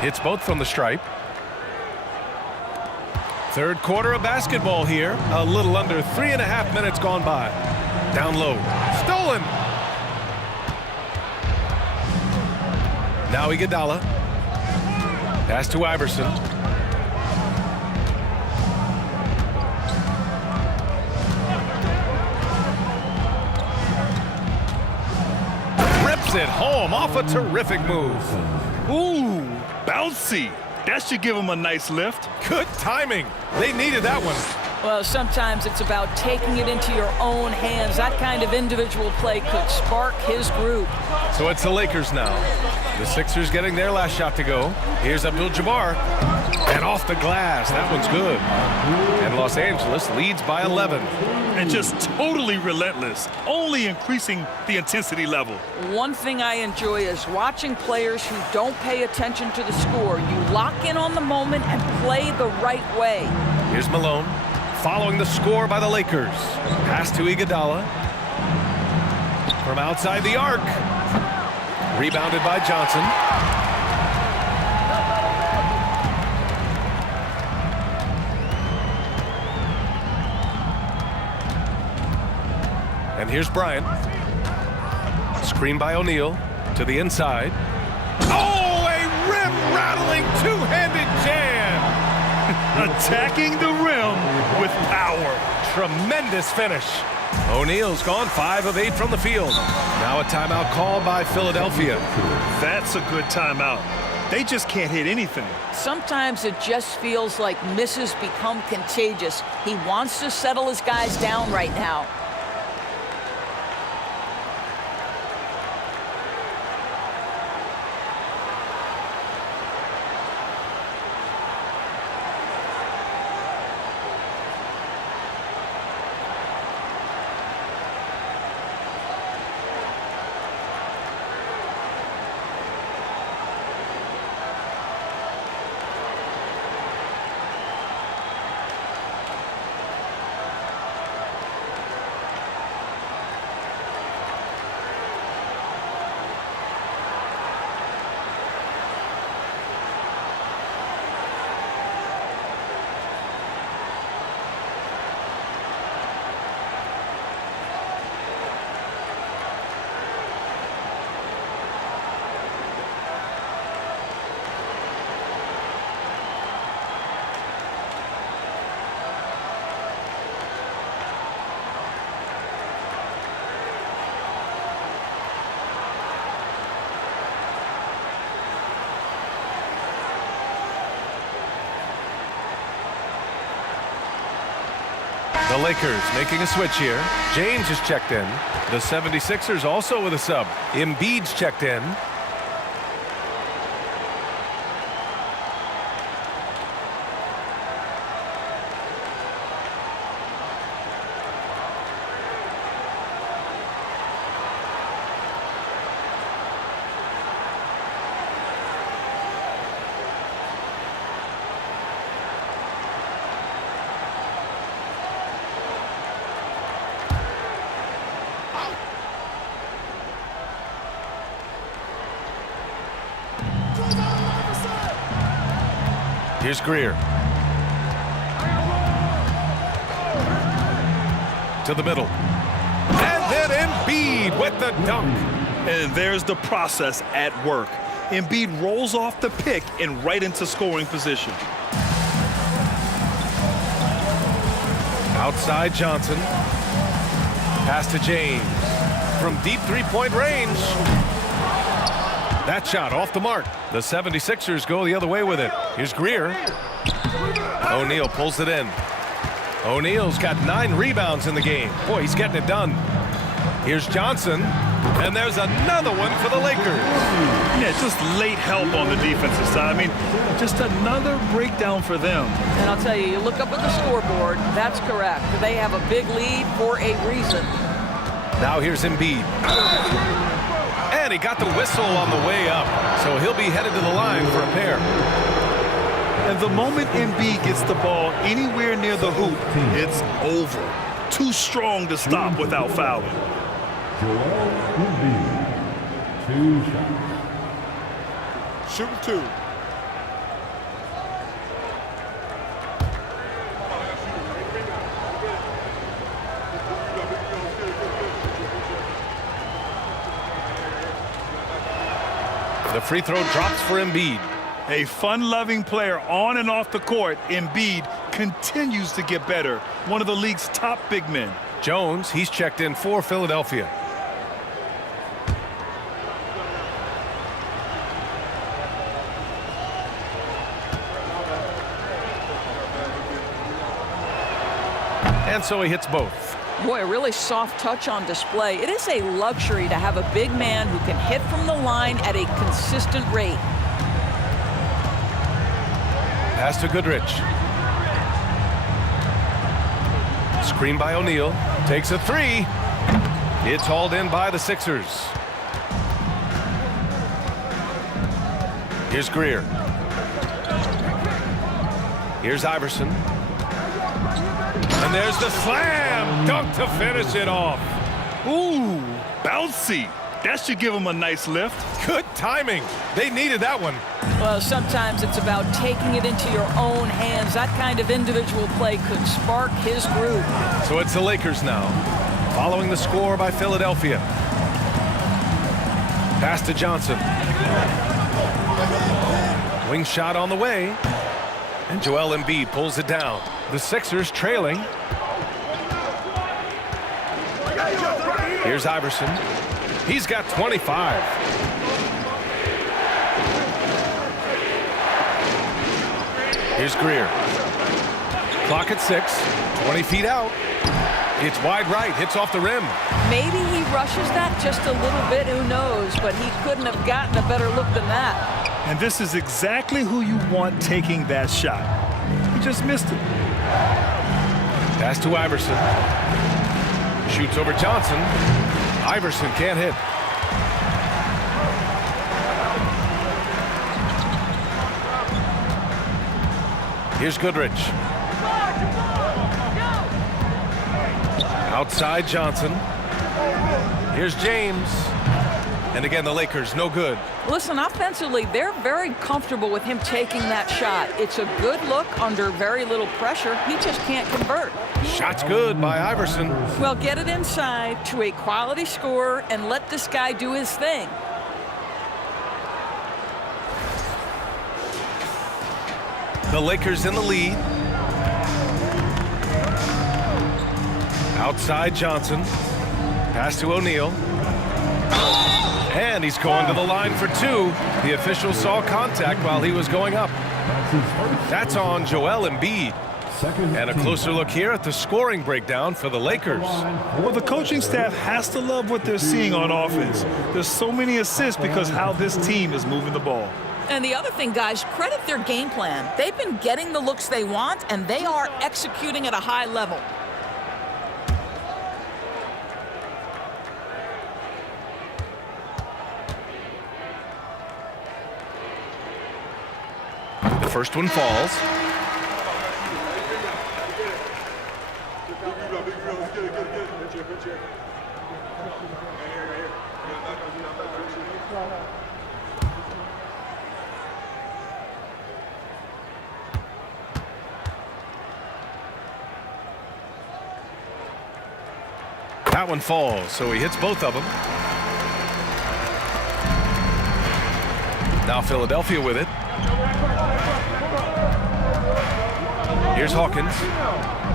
Hits both from the stripe. Third quarter of basketball here. A little under 3.5 minutes gone by. Down low. Stolen. Now Iguodala. Pass to Iverson. Rips it home off a terrific move. Ooh, bouncy. That should give him a nice lift. Good timing. They needed that one. Well, sometimes it's about taking it into your own hands. That kind of individual play could spark his group. So it's the Lakers now. The Sixers getting their last shot to go. Here's Abdul-Jabbar. And off the glass. That one's good. And Los Angeles leads by 11. And just totally relentless, only increasing the intensity level. One thing I enjoy is watching players who don't pay attention to the score. You lock in on the moment and play the right way. Here's Malone. Following the score by the Lakers. Pass to Iguodala. From outside the arc. Rebounded by Johnson. And here's Bryant. Screen by O'Neal to the inside. Oh, a rim-rattling two-handed jam. Attacking the rim with power. Tremendous finish. O'Neal's gone 5 of 8 from the field. Now a timeout called by Philadelphia. That's a good timeout. They just can't hit anything. Sometimes it just feels like misses become contagious. He wants to settle his guys down right now. The Lakers making a switch here. James is checked in. The 76ers also with a sub. Embiid's checked in. Here's Greer. To the middle. And then Embiid with the dunk. And there's the process at work. Embiid rolls off the pick and right into scoring position. Outside Johnson. Pass to James. From deep three-point range. That shot off the mark. The 76ers go the other way with it. Here's Greer. O'Neal pulls it in. O'Neal's got 9 rebounds in the game. Boy, he's getting it done. Here's Johnson. And there's another one for the Lakers. Yeah, just late help on the defensive side. I mean, just another breakdown for them. And I'll tell you, you look up at the scoreboard, that's correct. They have a big lead for a reason. Now here's Embiid. And he got the whistle on the way up. So he'll be headed to the line for a pair. And the moment Embiid gets the ball anywhere near the hoop, it's over. Too strong to stop without fouling. Joel Embiid, 2 shots. Shooting 2. The free throw drops for Embiid. A fun-loving player on and off the court, Embiid continues to get better. One of the league's top big men. Jones, he's checked in for Philadelphia. And so he hits both. Boy, a really soft touch on display. It is a luxury to have a big man who can hit from the line at a consistent rate. Pass to Goodrich. Screen by O'Neal. Takes a 3. It's hauled in by the Sixers. Here's Greer. Here's Iverson. And there's the slam dunk to finish it off. Ooh, bouncy. That should give him a nice lift. Good timing. They needed that one. Well, sometimes it's about taking it into your own hands. That kind of individual play could spark his groove. So it's the Lakers now, following the score by Philadelphia. Pass to Johnson. Wing shot on the way. And Joel Embiid pulls it down. The Sixers trailing. Here's Iverson. He's got 25. Here's Greer. Clock at 6. 20 feet out. It's wide right. Hits off the rim. Maybe he rushes that just a little bit. Who knows? But he couldn't have gotten a better look than that. And this is exactly who you want taking that shot. He just missed it. Pass to Iverson. Shoots over Johnson. Iverson can't hit. Here's Goodrich. Outside Johnson. Here's James. And again, the Lakers, no good. Listen, offensively, they're very comfortable with him taking that shot. It's a good look under very little pressure. He just can't convert. Shot's good by Iverson. Well, get it inside to a quality scorer and let this guy do his thing. The Lakers in the lead. Outside Johnson. Pass to O'Neal. And he's going to the line for 2. The official saw contact while he was going up. That's on Joel Embiid. Second And a team closer look here at the scoring breakdown for the Lakers. Well, the coaching staff has to love what they're seeing on offense. There's so many assists because how this team is moving the ball. And the other thing, guys, credit their game plan. They've been getting the looks they want, and they are executing at a high level. The first one falls. That one falls, so he hits both of them. Now Philadelphia with it. Here's Hawkins.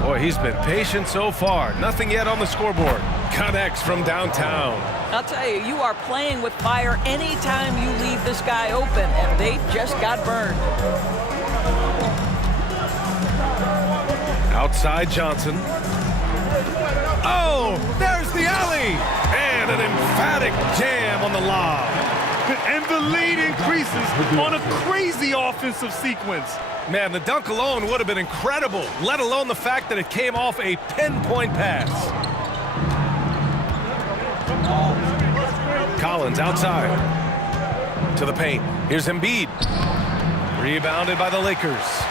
Boy, he's been patient so far. Nothing yet on the scoreboard. Connects from downtown. I'll tell you, you are playing with fire anytime you leave this guy open, and they just got burned. Outside Johnson. Oh, there's the alley. And an emphatic jam on the lob. And the lead increases on a crazy offensive sequence. Man, the dunk alone would have been incredible, let alone the fact that it came off a pinpoint pass. Collins outside to the paint. Here's Embiid. Rebounded by the Lakers.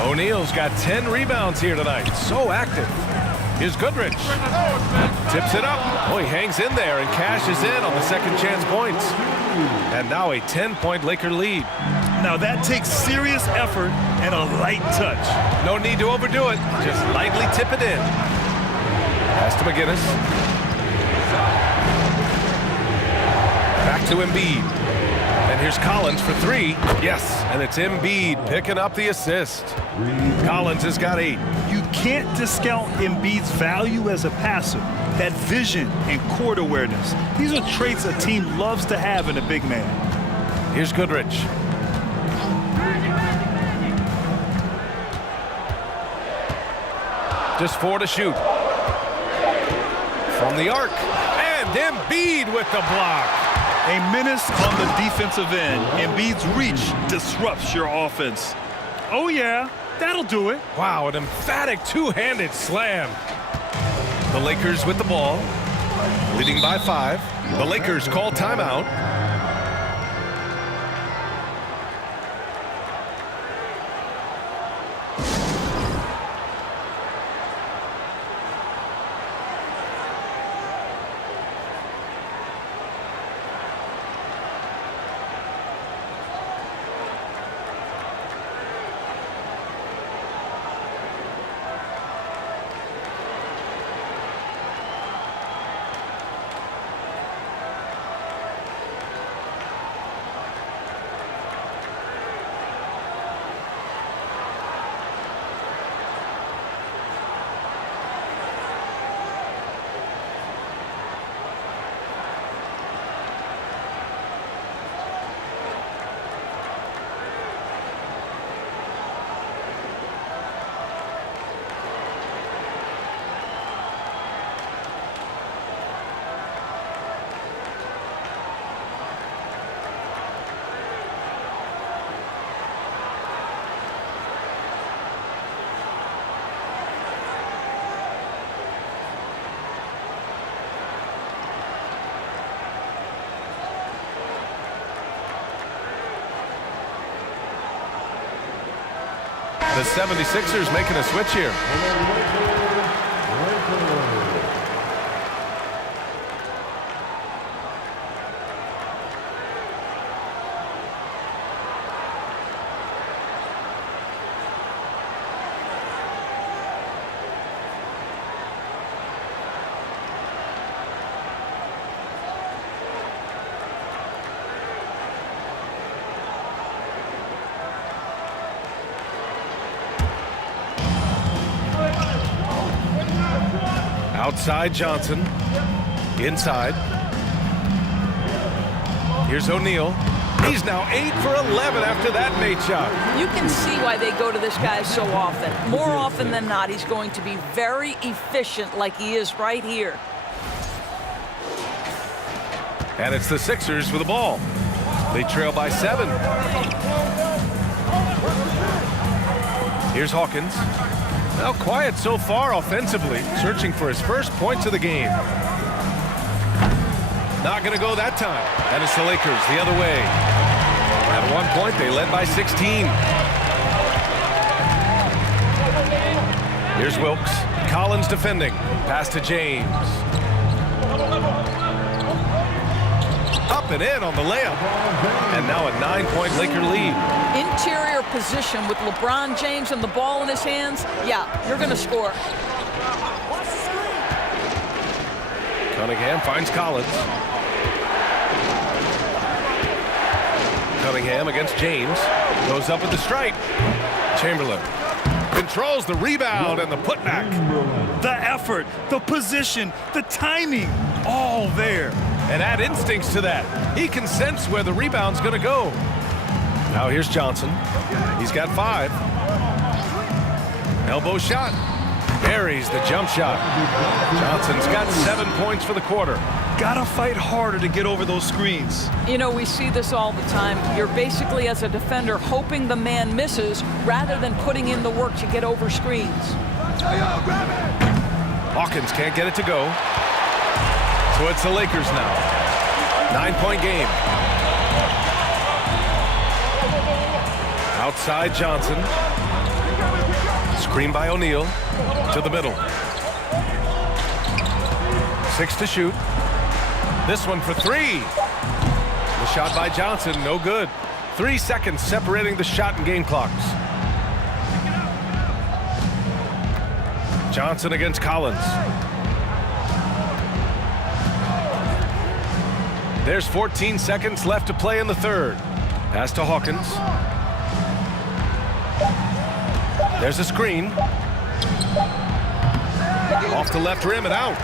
O'Neal's got 10 rebounds here tonight. So active. Here's Goodrich. Tips it up. Oh, he hangs in there and cashes in on the second chance points. And now a 10-point Laker lead. Now that takes serious effort and a light touch. No need to overdo it. Just lightly tip it in. Pass to McGinnis. Back to Embiid. And here's Collins for three. Yes, and it's Embiid picking up the assist. Collins has got 8. You can't discount Embiid's value as a passer. That vision and court awareness. These are traits a team loves to have in a big man. Here's Goodrich. Just 4 to shoot. From the arc. And Embiid with the block. A menace on the defensive end. Embiid's reach disrupts your offense. Oh, yeah, that'll do it. Wow, an emphatic two-handed slam. The Lakers with the ball, leading by 5. The Lakers call timeout. The 76ers making a switch here. Outside Johnson. Inside. Here's O'Neal. He's now 8 for 11 after that made shot. You can see why they go to this guy so often. More often than not, he's going to be very efficient like he is right here. And it's the Sixers with the ball. They trail by 7. Here's Hawkins. Now quiet so far offensively, searching for his first points of the game. Not going to go that time. And it's the Lakers the other way. At one point, they led by 16. Here's Wilkes. Collins defending. Pass to James. Up and in on the layup. And now a 9-point Laker lead. Interior position with LeBron James and the ball in his hands. Yeah, you're going to score. Cunningham finds Collins. Cunningham against James. Goes up with the strike. Chamberlain controls the rebound and the putback. The effort, the position, the timing, all there. And add instincts to that. He can sense where the rebound's going to go. Now here's Johnson. He's got 5. Elbow shot. Buries the jump shot. Johnson's got 7 points for the quarter. Gotta fight harder to get over those screens. You know, we see this all the time. You're basically, as a defender, hoping the man misses rather than putting in the work to get over screens. Hawkins can't get it to go. So it's the Lakers now. 9-point game. Outside Johnson. Screen by O'Neal. To the middle. 6 to shoot. This one for 3. The shot by Johnson, no good. 3 seconds separating the shot and game clocks. Johnson against Collins. There's 14 seconds left to play in the third. Pass to Hawkins. There's a screen. Off the left rim and out.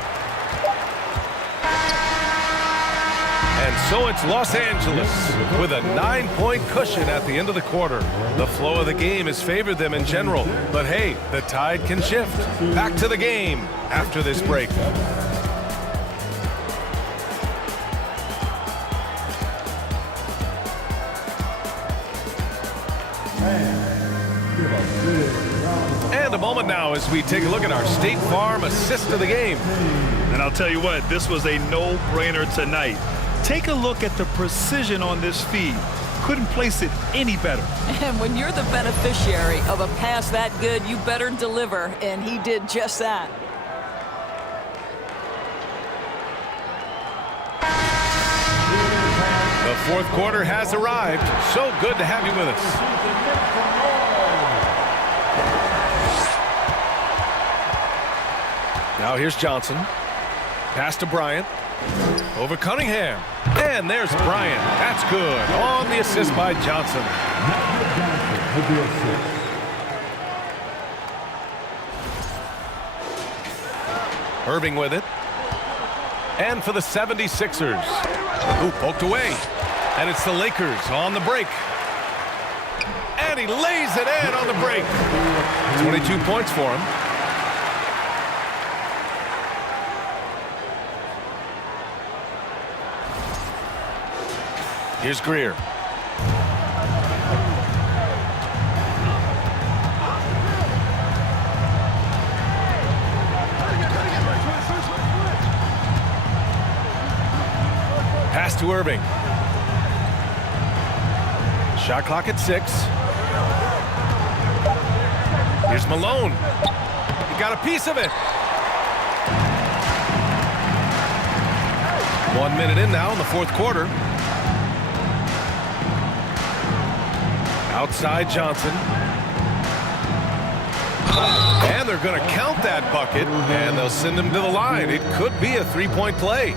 And so it's Los Angeles with a 9-point cushion at the end of the quarter. The flow of the game has favored them in general. But hey, the tide can shift. Back to the game after this break. And a moment now as we take a look at our State Farm assist of the game. And I'll tell you what, this was a no-brainer tonight. Take a look at the precision on this feed. Couldn't place it any better. And when you're the beneficiary of a pass that good, you better deliver, and he did just that. The fourth quarter has arrived. So good to have you with us. Now here's Johnson. Pass to Bryant. Over Cunningham. And there's Bryant. That's good. On the assist by Johnson. Irving with it. And for the 76ers. Ooh, poked away. And it's the Lakers on the break. And he lays it in on the break. 22 points for him. Here's Greer. Pass to Irving. Shot clock at 6. Here's Malone. He got a piece of it. 1 minute in now in the fourth quarter. Outside Johnson. And they're going to count that bucket, and they'll send him to the line. It could be a three-point play.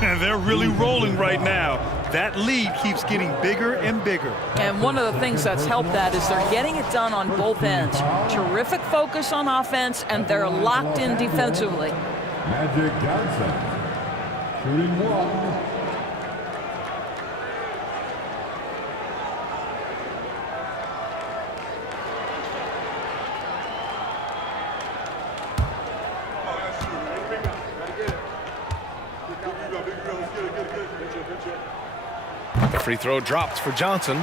And they're really rolling right now. That lead keeps getting bigger and bigger. And one of the things that's helped that is they're getting it done on both ends. Terrific focus on offense, and they're locked in defensively. Magic Johnson, shooting 1. The free throw dropped for Johnson.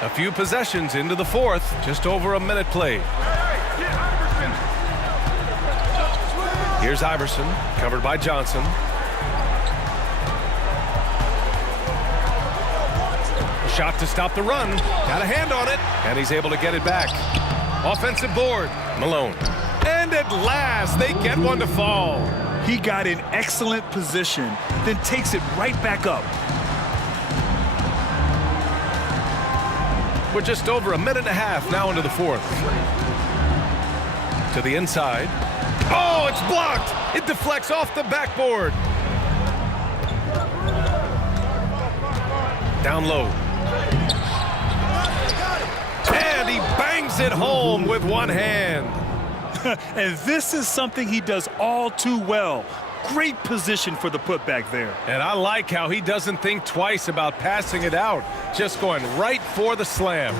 A few possessions into the fourth, just over a minute played. Here's Iverson, covered by Johnson. Shot to stop the run. Got a hand on it, and he's able to get it back. Offensive board, Malone. And at last, they get one to fall. He got in excellent position, then takes it right back up. We're just over a minute and a half now into the fourth. To the inside. Oh, it's blocked. It deflects off the backboard. Down low. And he bangs it home with one hand. And this is something he does all too well. Great position for the putback there. And I like how he doesn't think twice about passing it out, just going right for the slam.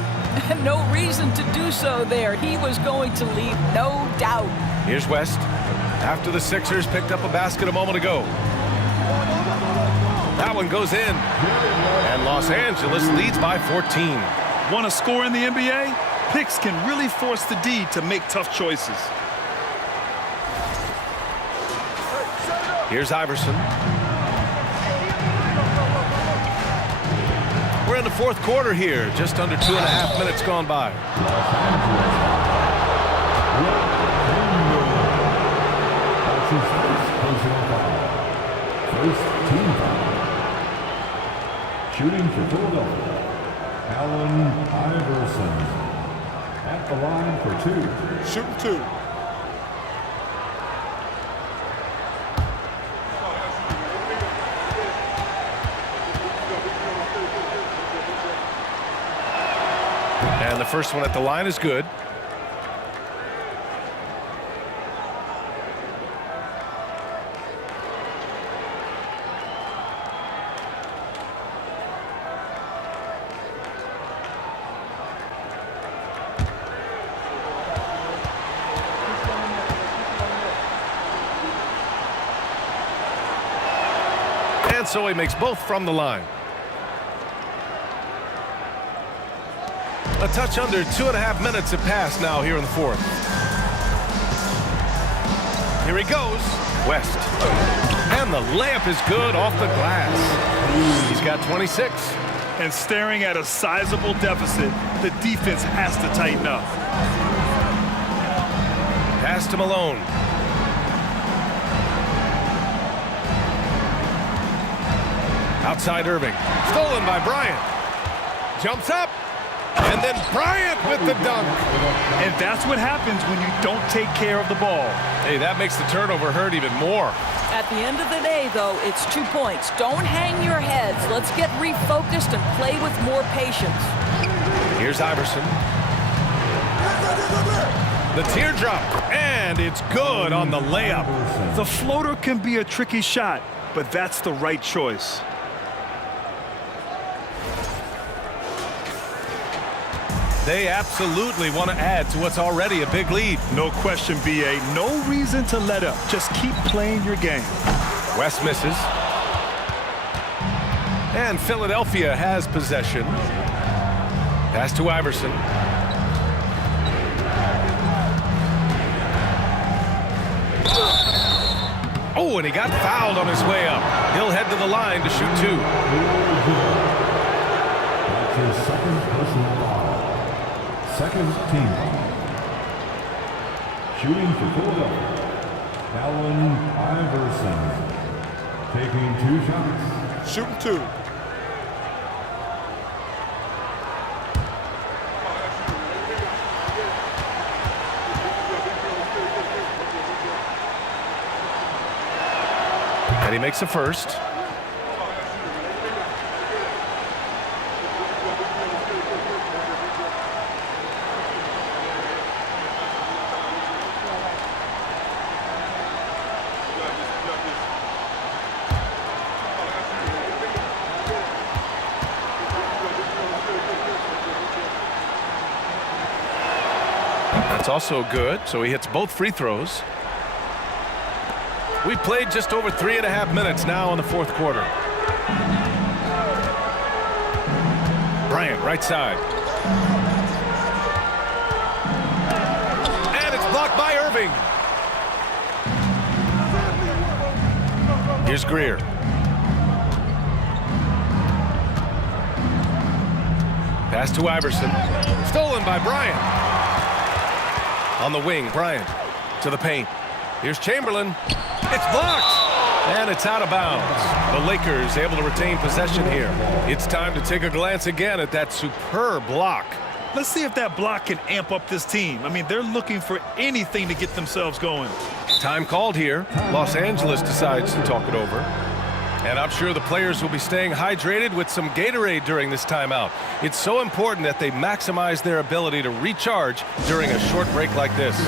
No reason to do so there. He was going to leave, no doubt. Here's West. After the Sixers picked up a basket a moment ago. That one goes in. And Los Angeles leads by 14. Want to score in the NBA? Picks can really force the D to make tough choices. Here's Iverson. We're in the fourth quarter here, just under 2.5 minutes gone by. That's his first personal foul. First team foul. Shooting for Philadelphia, Allen Iverson. At the line for two. Shooting 2. And the first one at the line is good. And so he makes both from the line. A touch under 2.5 minutes have passed now here in the fourth. Here he goes. West. And the layup is good off the glass. He's got 26. And staring at a sizable deficit, the defense has to tighten up. Pass to Malone. Outside Irving. Stolen by Bryant. Jumps up. And then Bryant with the dunk. And that's what happens when you don't take care of the ball. Hey, that makes the turnover hurt even more. At the end of the day, though, it's 2 points. Don't hang your heads. Let's get refocused and play with more patience. Here's Iverson. The teardrop. And it's good on the layup. The floater can be a tricky shot, but that's the right choice. They absolutely want to add to what's already a big lead. No question, B.A. No reason to let up. Just keep playing your game. West misses. And Philadelphia has possession. Pass to Iverson. Oh, and he got fouled on his way up. He'll head to the line to shoot 2. That's his second personal foul. Second team foul. Shooting for Philadelphia, Allen Iverson. Taking 2 shots. Shooting 2. And he makes the first. That's also good, so he hits both free throws. We've played just over 3.5 minutes now in the fourth quarter. Bryant, right side. And it's blocked by Irving. Here's Greer. Pass to Iverson. Stolen by Bryant. On the wing, Bryant to the paint. Here's Chamberlain. It's blocked. And it's out of bounds. The Lakers able to retain possession here. It's time to take a glance again at that superb block. Let's see if that block can amp up this team. I mean, they're looking for anything to get themselves going. Time called here. Los Angeles decides to talk it over. And I'm sure the players will be staying hydrated with some Gatorade during this timeout. It's so important that they maximize their ability to recharge during a short break like this.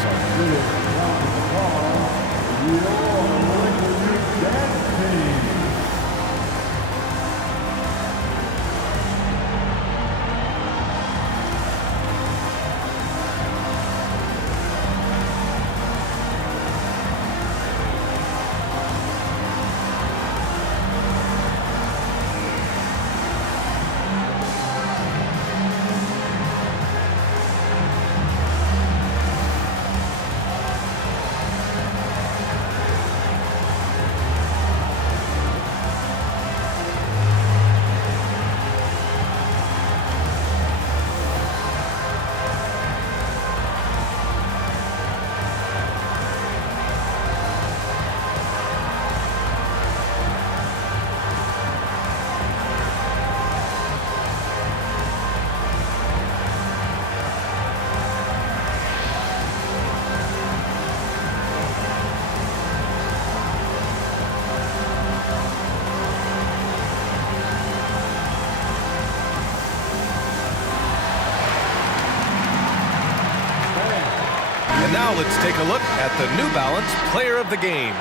And now let's take a look at the New Balance Player of the Game.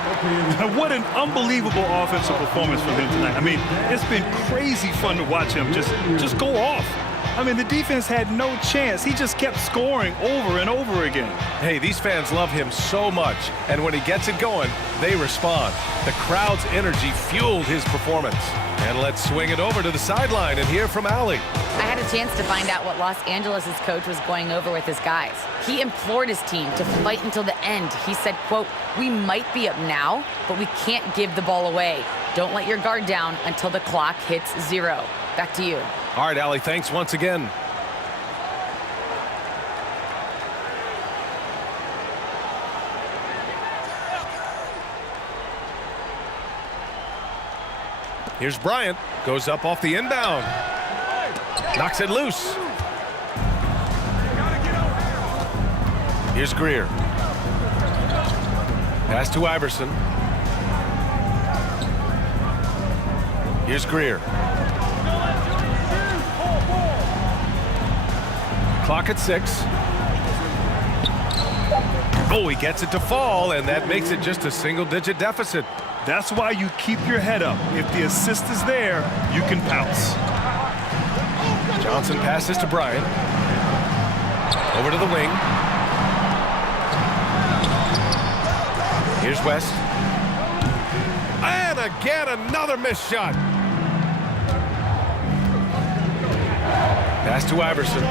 What an unbelievable offensive performance from him tonight. I mean, it's been crazy fun to watch him just go off. I mean, the defense had no chance. He just kept scoring over and over again. Hey, these fans love him so much, and when he gets it going, they respond. The crowd's energy fueled his performance. And let's swing it over to the sideline and hear from Allie. I had a chance to find out what Los Angeles' coach was going over with his guys. He implored his team to fight until the end. He said, quote, "We might be up now, but we can't give the ball away. Don't let your guard down until the clock hits 0. Back to you. All right, Allie, thanks once again. Here's Bryant. Goes up off the inbound. Knocks it loose. Here's Greer. Pass to Iverson. Here's Greer. Clock at 6. Oh, he gets it to fall, and that makes it just a single-digit deficit. That's why you keep your head up. If the assist is there, you can pounce. Johnson passes to Bryant. Over to the wing. Here's West. And again, another missed shot. Pass to Iverson.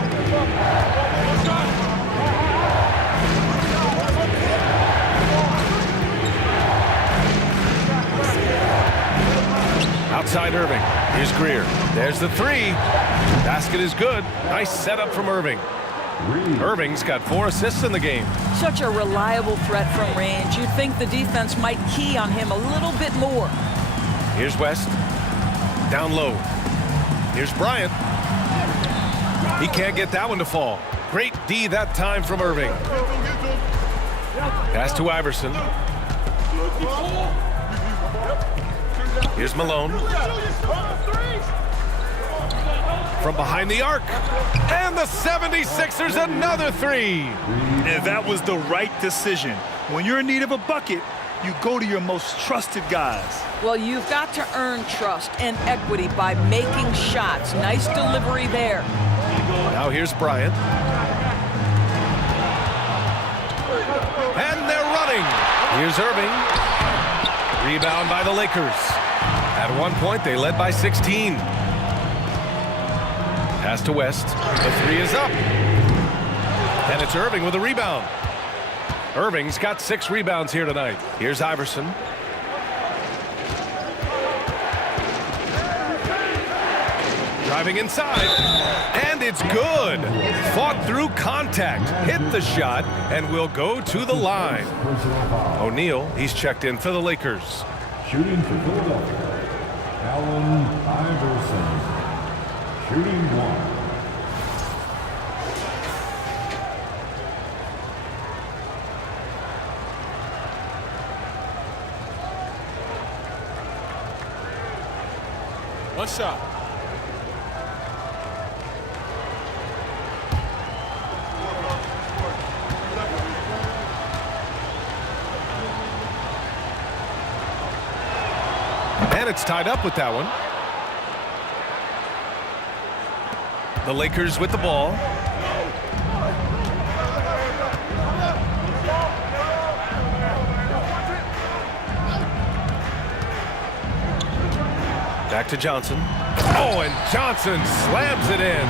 Outside Irving. Here's Greer. There's the 3. Basket is good. Nice setup from Irving. Irving's got 4 assists in the game. Such a reliable threat from range. You'd think the defense might key on him a little bit more. Here's West. Down low. Here's Bryant. He can't get that one to fall. Great D that time from Irving. Pass to Iverson. Here's Malone. From behind the arc. And the 76ers another 3. And that was the right decision. When you're in need of a bucket, you go to your most trusted guys. Well, you've got to earn trust and equity by making shots. Nice delivery there. Now here's Bryant. And they're running. Here's Irving. Rebound by the Lakers. At one point, they led by 16. Pass to West. The three is up. And it's Irving with a rebound. Irving's got 6 rebounds here tonight. Here's Iverson. Driving inside. And it's good. Fought through contact. Hit the shot and will go to the line. O'Neal, he's checked in for the Lakers. Shooting for Philadelphia, Allen Iverson. Shooting 1. One shot. And it's tied up with that one. The Lakers with the ball. Back to Johnson. Oh, and Johnson slams it in.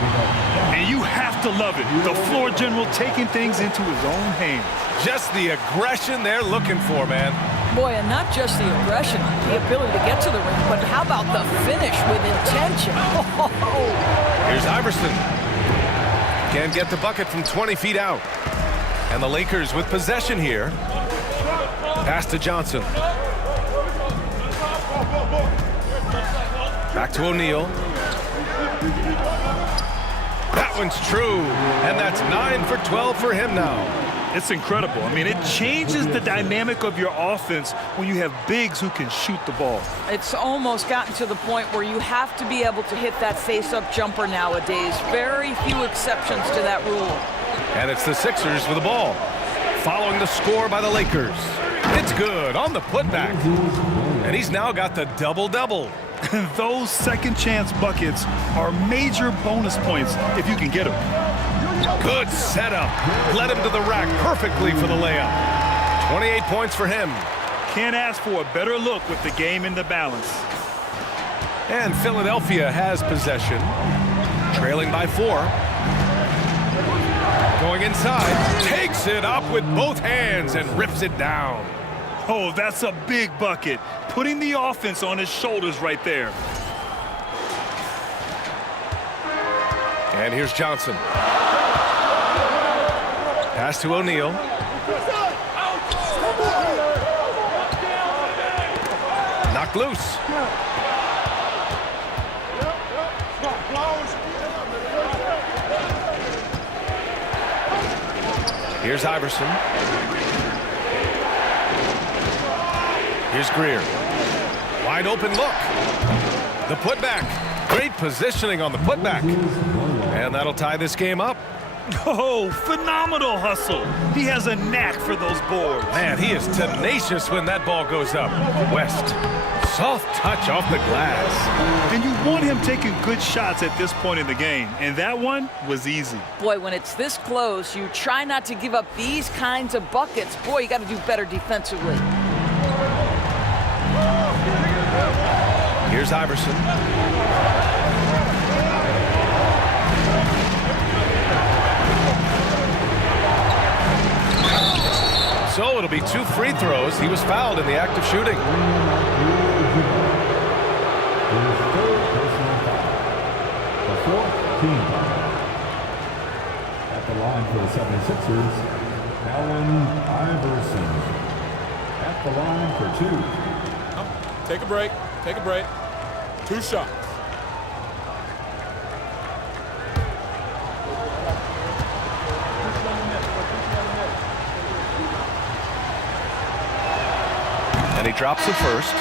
And you have to love it. The floor general taking things into his own hands. Just the aggression they're looking for, man. Boy, and not just the aggression, the ability to get to the rim, but how about the finish with intention? Oh. Here's Iverson. Can't get the bucket from 20 feet out. And the Lakers with possession here. Pass to Johnson. Back to O'Neal. That one's true. And that's 9 for 12 for him now. It's incredible. I mean, it changes the dynamic of your offense when you have bigs who can shoot the ball. It's almost gotten to the point where you have to be able to hit that face-up jumper nowadays. Very few exceptions to that rule. And it's the Sixers with the ball. Following the score by the Lakers. It's good on the putback. And he's now got the double-double. Those second chance buckets are major bonus points if you can get them. Good setup. Led him to the rack perfectly for the layup. 28 points for him. Can't ask for a better look with the game in the balance. And Philadelphia has possession. Trailing by 4. Going inside. Takes it up with both hands and rips it down. Oh, that's a big bucket. Putting the offense on his shoulders right there. And here's Johnson. Pass to O'Neal. Knocked loose. Here's Iverson. Here's Greer. Wide open look. The putback. Great positioning on the putback. And that'll tie this game up. Oh, phenomenal hustle. He has a knack for those boards. Man, he is tenacious when that ball goes up. West, soft touch off the glass. And you want him taking good shots at this point in the game. And that one was easy. Boy, when it's this close, you try not to give up these kinds of buckets. Boy, you got to do better defensively. Here's Iverson. So it'll be 2 free throws. He was fouled in the act of shooting. His third personal foul. The 4th team foul. At the line for the 76ers, Allen Iverson. At the line for 2. Take a break. Take a break. 2 shots. And he drops the first.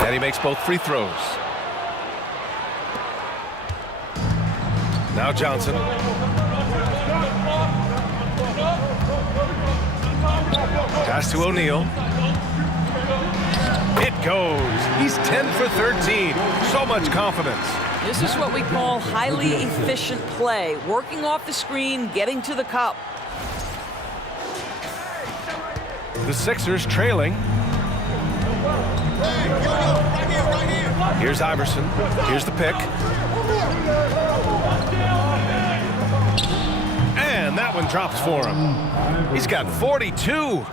And he makes both free throws. Now Johnson. Pass to O'Neal. It goes. He's 10 for 13. So much confidence. This is what we call highly efficient play. Working off the screen, getting to the cup. The Sixers trailing. Here's Iverson. Here's the pick. And that one drops for him. He's got 42.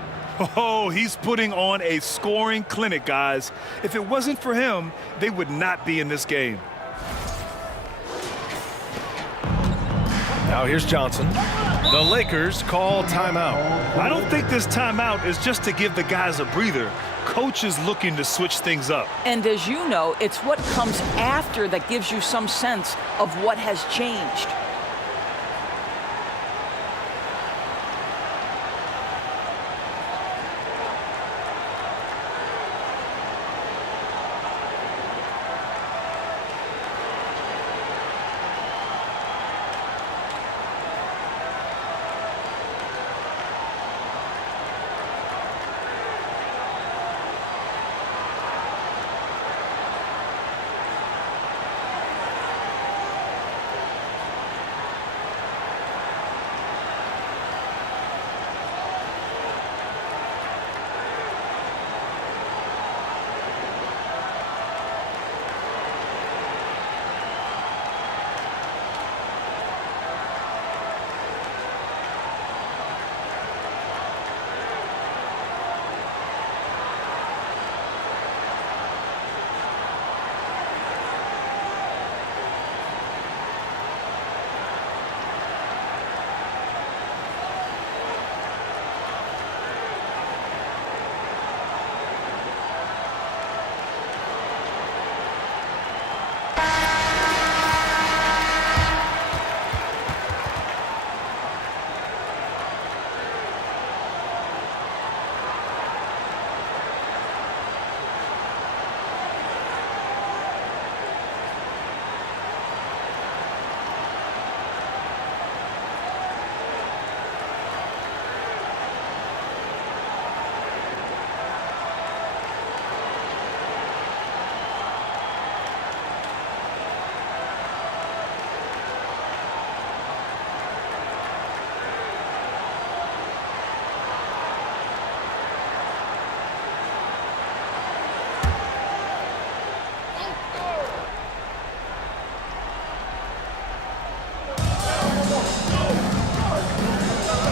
Oh, he's putting on a scoring clinic, guys. If it wasn't for him, they would not be in this game. Now here's Johnson. The Lakers call timeout. I don't think this timeout is just to give the guys a breather. Coach is looking to switch things up. And as you know, it's what comes after that gives you some sense of what has changed.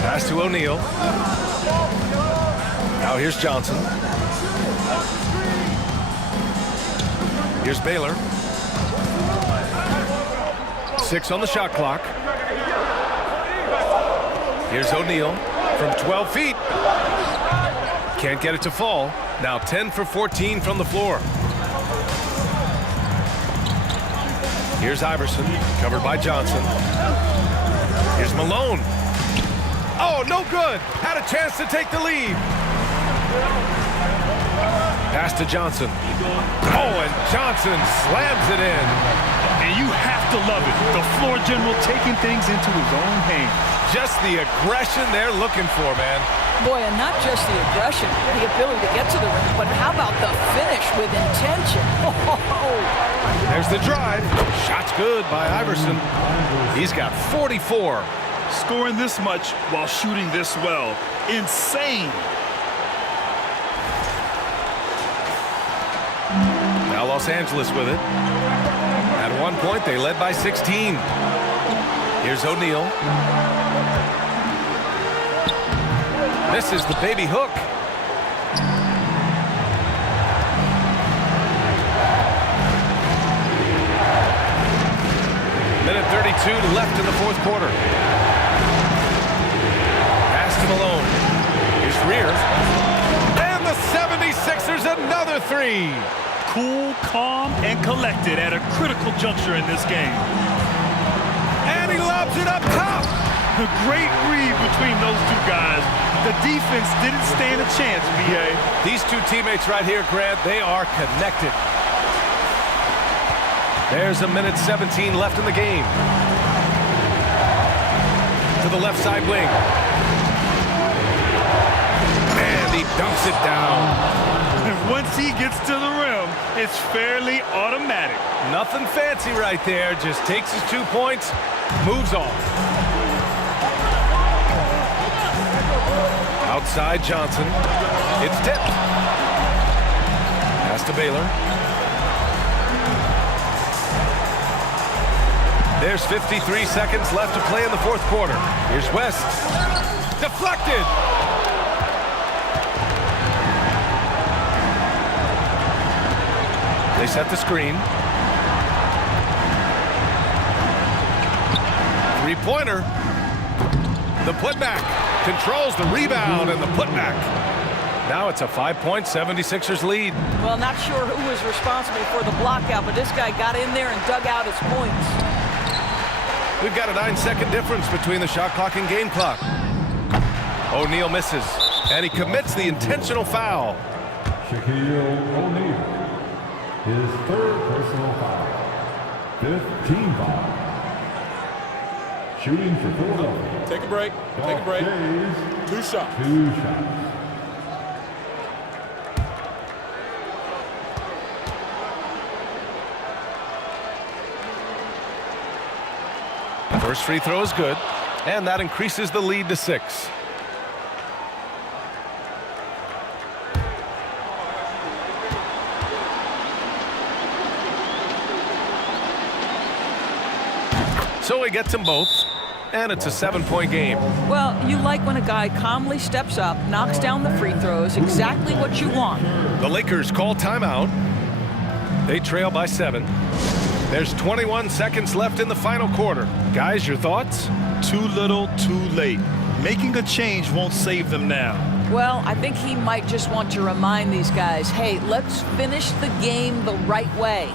Pass to O'Neal. Now here's Johnson. Here's Baylor. 6 on the shot clock. Here's O'Neal from 12 feet. Can't get it to fall. Now 10 for 14 from the floor. Here's Iverson, covered by Johnson. Here's Malone. Oh, no good. Had a chance to take the lead. Pass to Johnson. Oh, and Johnson slams it in. And you have to love it. The floor general taking things into his own hands. Just the aggression they're looking for, man. Boy, and not just the aggression, the ability to get to the rim, but how about the finish with intention? Oh. There's the drive. Shot's good by Iverson. He's got 44. Scoring this much while shooting this well. Insane. Now Los Angeles with it. At one point, they led by 16. Here's O'Neal. Misses the baby hook. Minute 32 left in the fourth quarter. Pass to Malone. Here's Rear. And the 76ers another three. Cool, calm, and collected at a critical juncture in this game. And he lobs it up top. A great read between those two guys. The defense didn't stand a chance, B.A. These two teammates right here, Grant, they are connected. There's a minute 17 left in the game. To the left side wing. And he dunks it down. And once he gets to the rim, it's fairly automatic. Nothing fancy right there. Just takes his 2 points, moves on. Outside Johnson. It's tipped. Pass to Baylor. There's 53 seconds left to play in the fourth quarter. Here's West. Deflected. They set the screen. Three-pointer. The putback. Controls the rebound and the putback. Now it's a 5-point 76ers lead. Well, not sure who was responsible for the blockout, but this guy got in there and dug out his points. We've got a 9-second difference between the shot clock and game clock. O'Neal misses, and he commits the intentional foul. Shaquille O'Neal, his third personal foul, fifth team foul. Shooting for Philadelphia. Take a break. Take a break. Days, 2 shots. 2 shots. First free throw is good, and that increases the lead to 6. So he gets them both, and it's a 7-point game. Well, you like when a guy calmly steps up, knocks down the free throws, exactly what you want. The Lakers call timeout. They trail by 7. There's 21 seconds left in the final quarter. Guys, your thoughts? Too little, too late. Making a change won't save them now. Well, I think he might just want to remind these guys, hey, let's finish the game the right way.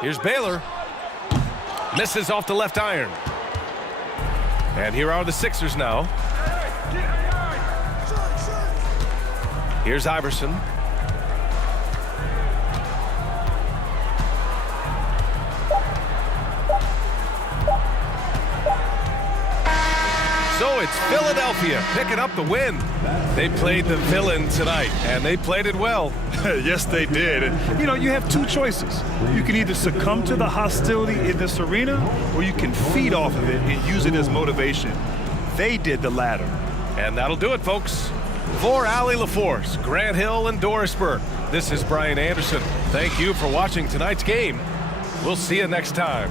Here's Baylor. Misses off the left iron. And here are the Sixers now. Here's Iverson. So it's Philadelphia picking up the win. They played the villain tonight, and they played it well. Yes, they did. And, you have two choices. You can either succumb to the hostility in this arena, or you can feed off of it and use it as motivation. They did the latter. And that'll do it, folks. For Allie LaForce, Grant Hill, and Doris Burke, this is Brian Anderson. Thank you for watching tonight's game. We'll see you next time.